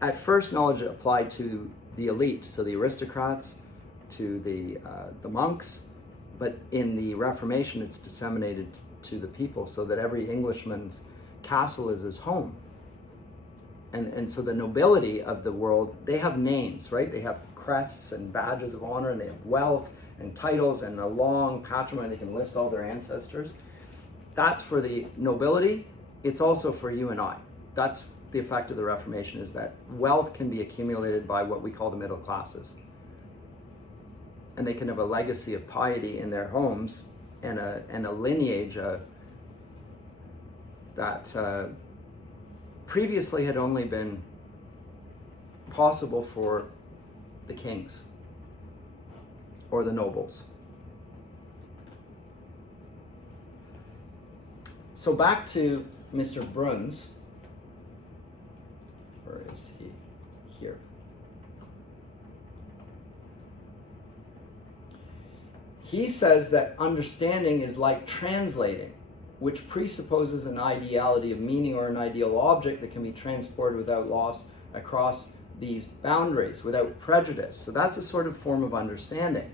at first knowledge applied to the elite, so the aristocrats, to the monks, but in the Reformation it's disseminated to the people so that every Englishman's castle is his home. And so the nobility of the world, they have names, right? They have crests and badges of honor, and they have wealth and titles and a long patrimony. They can list all their ancestors. That's for the nobility. It's also for you and I. That's the effect of the Reformation, is that wealth can be accumulated by what we call the middle classes. And they can have a legacy of piety in their homes and a lineage that previously had only been possible for the kings or the nobles. So back to Mr. Bruns. Where is he? Here. He says that understanding is like translating, which presupposes an ideality of meaning or an ideal object that can be transported without loss across these boundaries, without prejudice. So that's a sort of form of understanding.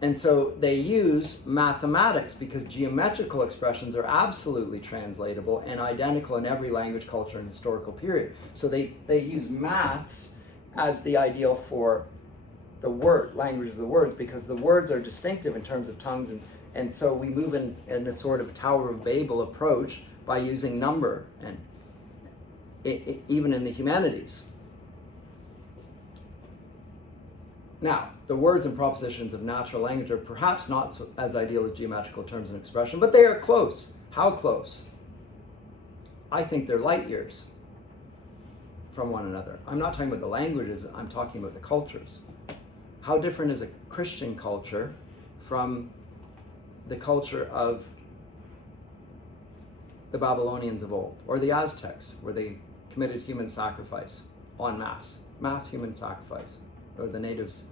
And so they use mathematics because geometrical expressions are absolutely translatable and identical in every language, culture, and historical period. So they use maths as the ideal for the word, language of the words, because the words are distinctive in terms of tongues, and so we move in a sort of Tower of Babel approach by using number, and even in the humanities. Now, the words and propositions of natural language are perhaps not as ideal as geometrical terms and expression, but they are close. How close? I think they're light years from one another. I'm not talking about the languages, I'm talking about the cultures. How different is a Christian culture from the culture of the Babylonians of old, or the Aztecs, where they committed human sacrifice en masse, mass human sacrifice, or the natives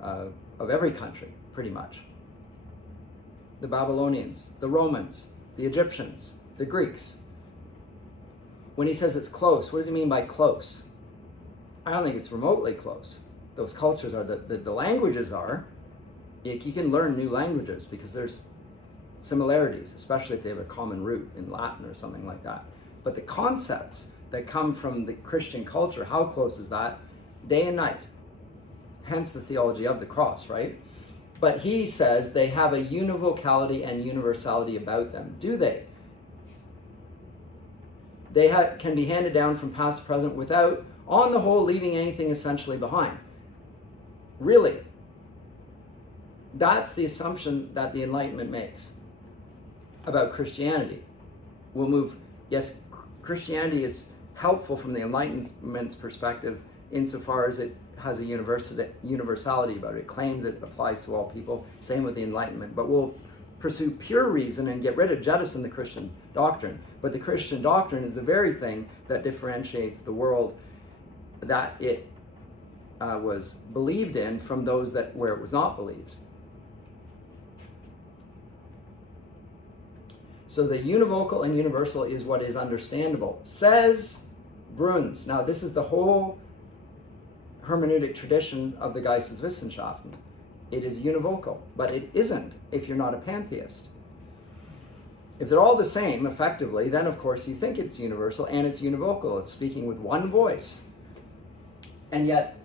of every country, pretty much. The Babylonians, the Romans, the Egyptians, the Greeks. When he says it's close, what does he mean by close? I don't think it's remotely close. Those cultures are, the languages are. You can learn new languages because there's similarities, especially if they have a common root in Latin or something like that. But the concepts that come from the Christian culture, how close is that? Day and night. Hence the theology of the cross, right? But he says they have a univocality and universality about them. Do they? They can be handed down from past to present without, on the whole, leaving anything essentially behind. Really? That's the assumption that the Enlightenment makes about Christianity. We'll move, yes, Christianity is helpful from the Enlightenment's perspective insofar as it has a universality about it. It claims it applies to all people, same with the Enlightenment, but we'll pursue pure reason and jettison the Christian doctrine. But the Christian doctrine is the very thing that differentiates the world that it was believed in from those where it was not believed. So the univocal and universal is what is understandable, says Bruns. Now this is the whole hermeneutic tradition of the Geisteswissenschaften. It is univocal, but it isn't if you're not a pantheist. If they're all the same, effectively, then of course you think it's universal and it's univocal. It's speaking with one voice. And yet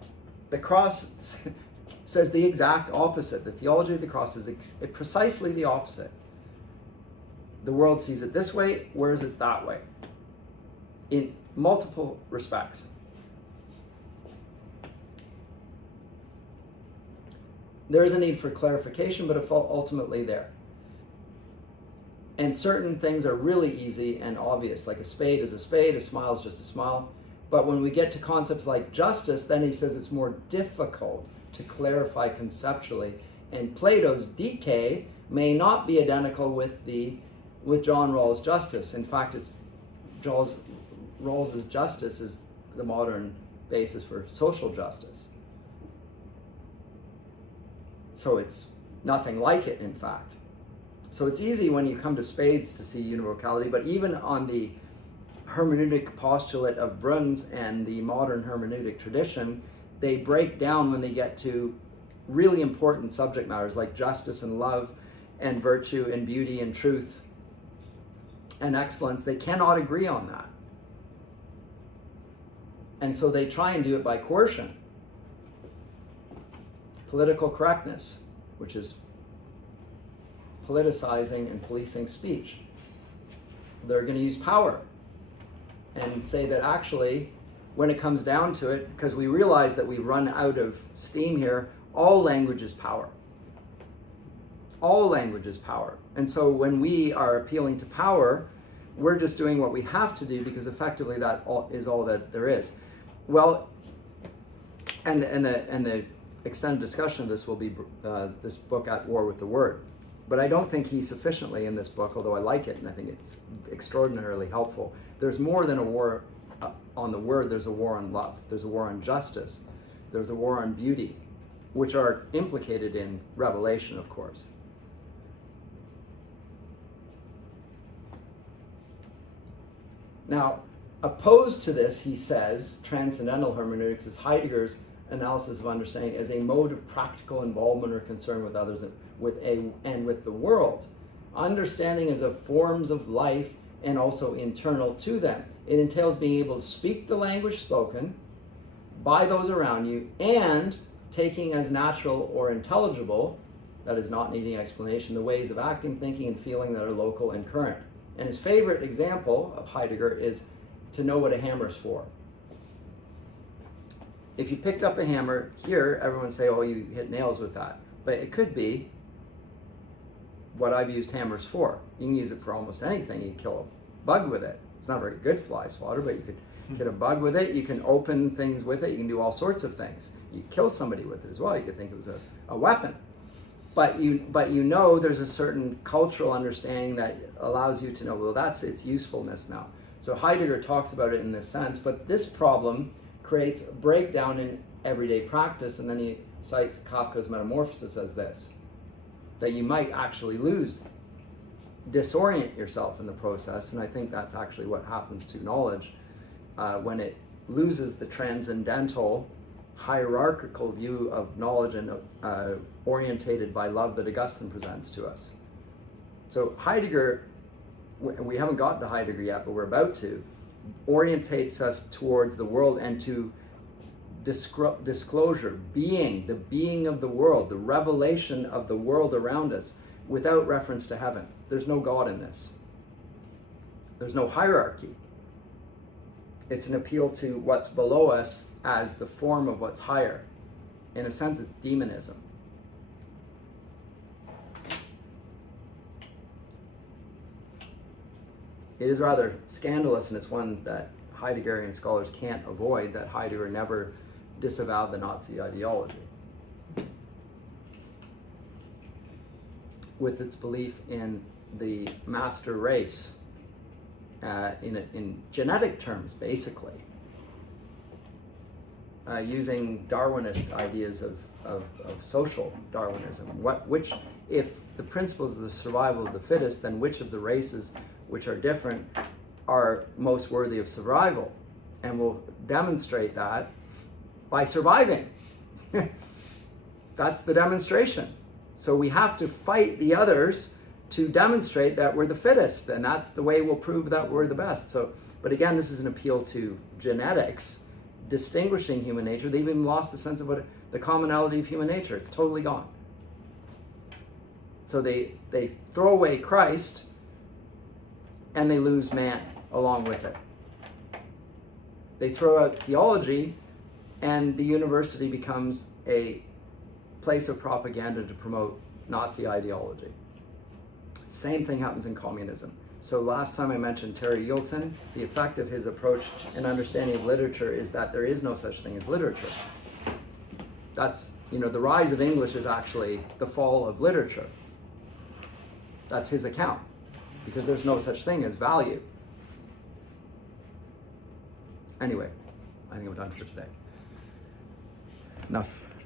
the cross says the exact opposite. The theology of the cross is precisely the opposite. The world sees it this way, whereas it's that way, in multiple respects. There is a need for clarification, but ultimately there. And certain things are really easy and obvious, like a spade is a spade, a smile is just a smile. But when we get to concepts like justice, then he says it's more difficult to clarify conceptually. And Plato's Dike may not be identical with the with John Rawls' justice. In fact, Rawls's justice is the modern basis for social justice. So it's nothing like it, in fact. So it's easy when you come to Spades to see univocality, but even on the hermeneutic postulate of Bruns and the modern hermeneutic tradition, they break down when they get to really important subject matters like justice and love and virtue and beauty and truth and excellence. They cannot agree on that. And so they try and do it by coercion. Political correctness, which is politicizing and policing speech. They're going to use power and say that actually, when it comes down to it, because we realize that we run out of steam here, all language is power. All language is power. And so when we are appealing to power, we're just doing what we have to do because effectively that is all that there is. Well, and the extended discussion of this will be this book, At War with the Word. But I don't think he sufficiently in this book, although I like it and I think it's extraordinarily helpful. There's more than a war on the word, there's a war on love. There's a war on justice. There's a war on beauty, which are implicated in Revelation, of course. Now, opposed to this, he says, transcendental hermeneutics is Heidegger's analysis of understanding as a mode of practical involvement or concern with others and with the world. Understanding is of forms of life and also internal to them. It entails being able to speak the language spoken by those around you and taking as natural or intelligible, that is not needing explanation, the ways of acting, thinking, and feeling that are local and current. And his favorite example of Heidegger is to know what a hammer's for. If you picked up a hammer here, everyone would say, oh, you hit nails with that. But it could be what I've used hammers for. You can use it for almost anything. You kill a bug with it. It's not very good fly swatter, but you could get a bug with it. You can open things with it. You can do all sorts of things. You kill somebody with it as well. You could think it was a weapon. But you know there's a certain cultural understanding that allows you to know, well, that's its usefulness now. So Heidegger talks about it in this sense, but this problem creates a breakdown in everyday practice, and then he cites Kafka's Metamorphosis as this, that you might actually disorient yourself in the process, and I think that's actually what happens to knowledge when it loses the transcendental, hierarchical view of knowledge and orientated by love that Augustine presents to us. So Heidegger, we haven't gotten to Heidegger yet, but we're about to, orientates us towards the world and to disclosure, the being of the world, the revelation of the world around us without reference to heaven. There's no God in this. There's no hierarchy. It's an appeal to what's below us as the form of what's higher. In a sense, it's demonism. It is rather scandalous, and it's one that Heideggerian scholars can't avoid, that Heidegger never disavowed the Nazi ideology with its belief in the master race in genetic terms, basically, using Darwinist ideas of social Darwinism. Which, if the principles of the survival of the fittest, then which of the races which are different are most worthy of survival? And we'll demonstrate that by surviving. That's the demonstration. So we have to fight the others to demonstrate that we're the fittest, and that's the way we'll prove that we're the best. So, but again, this is an appeal to genetics, distinguishing human nature. They've even lost the sense of what the commonality of human nature. It's totally gone. So they throw away Christ, and they lose man along with it. They throw out theology, and the university becomes a place of propaganda to promote Nazi ideology. Same thing happens in communism. So last time I mentioned Terry Eagleton, the effect of his approach and understanding of literature is that there is no such thing as literature. That's, the rise of English is actually the fall of literature. That's his account. because there's no such thing as value. Anyway, I think I'm done for today. Enough.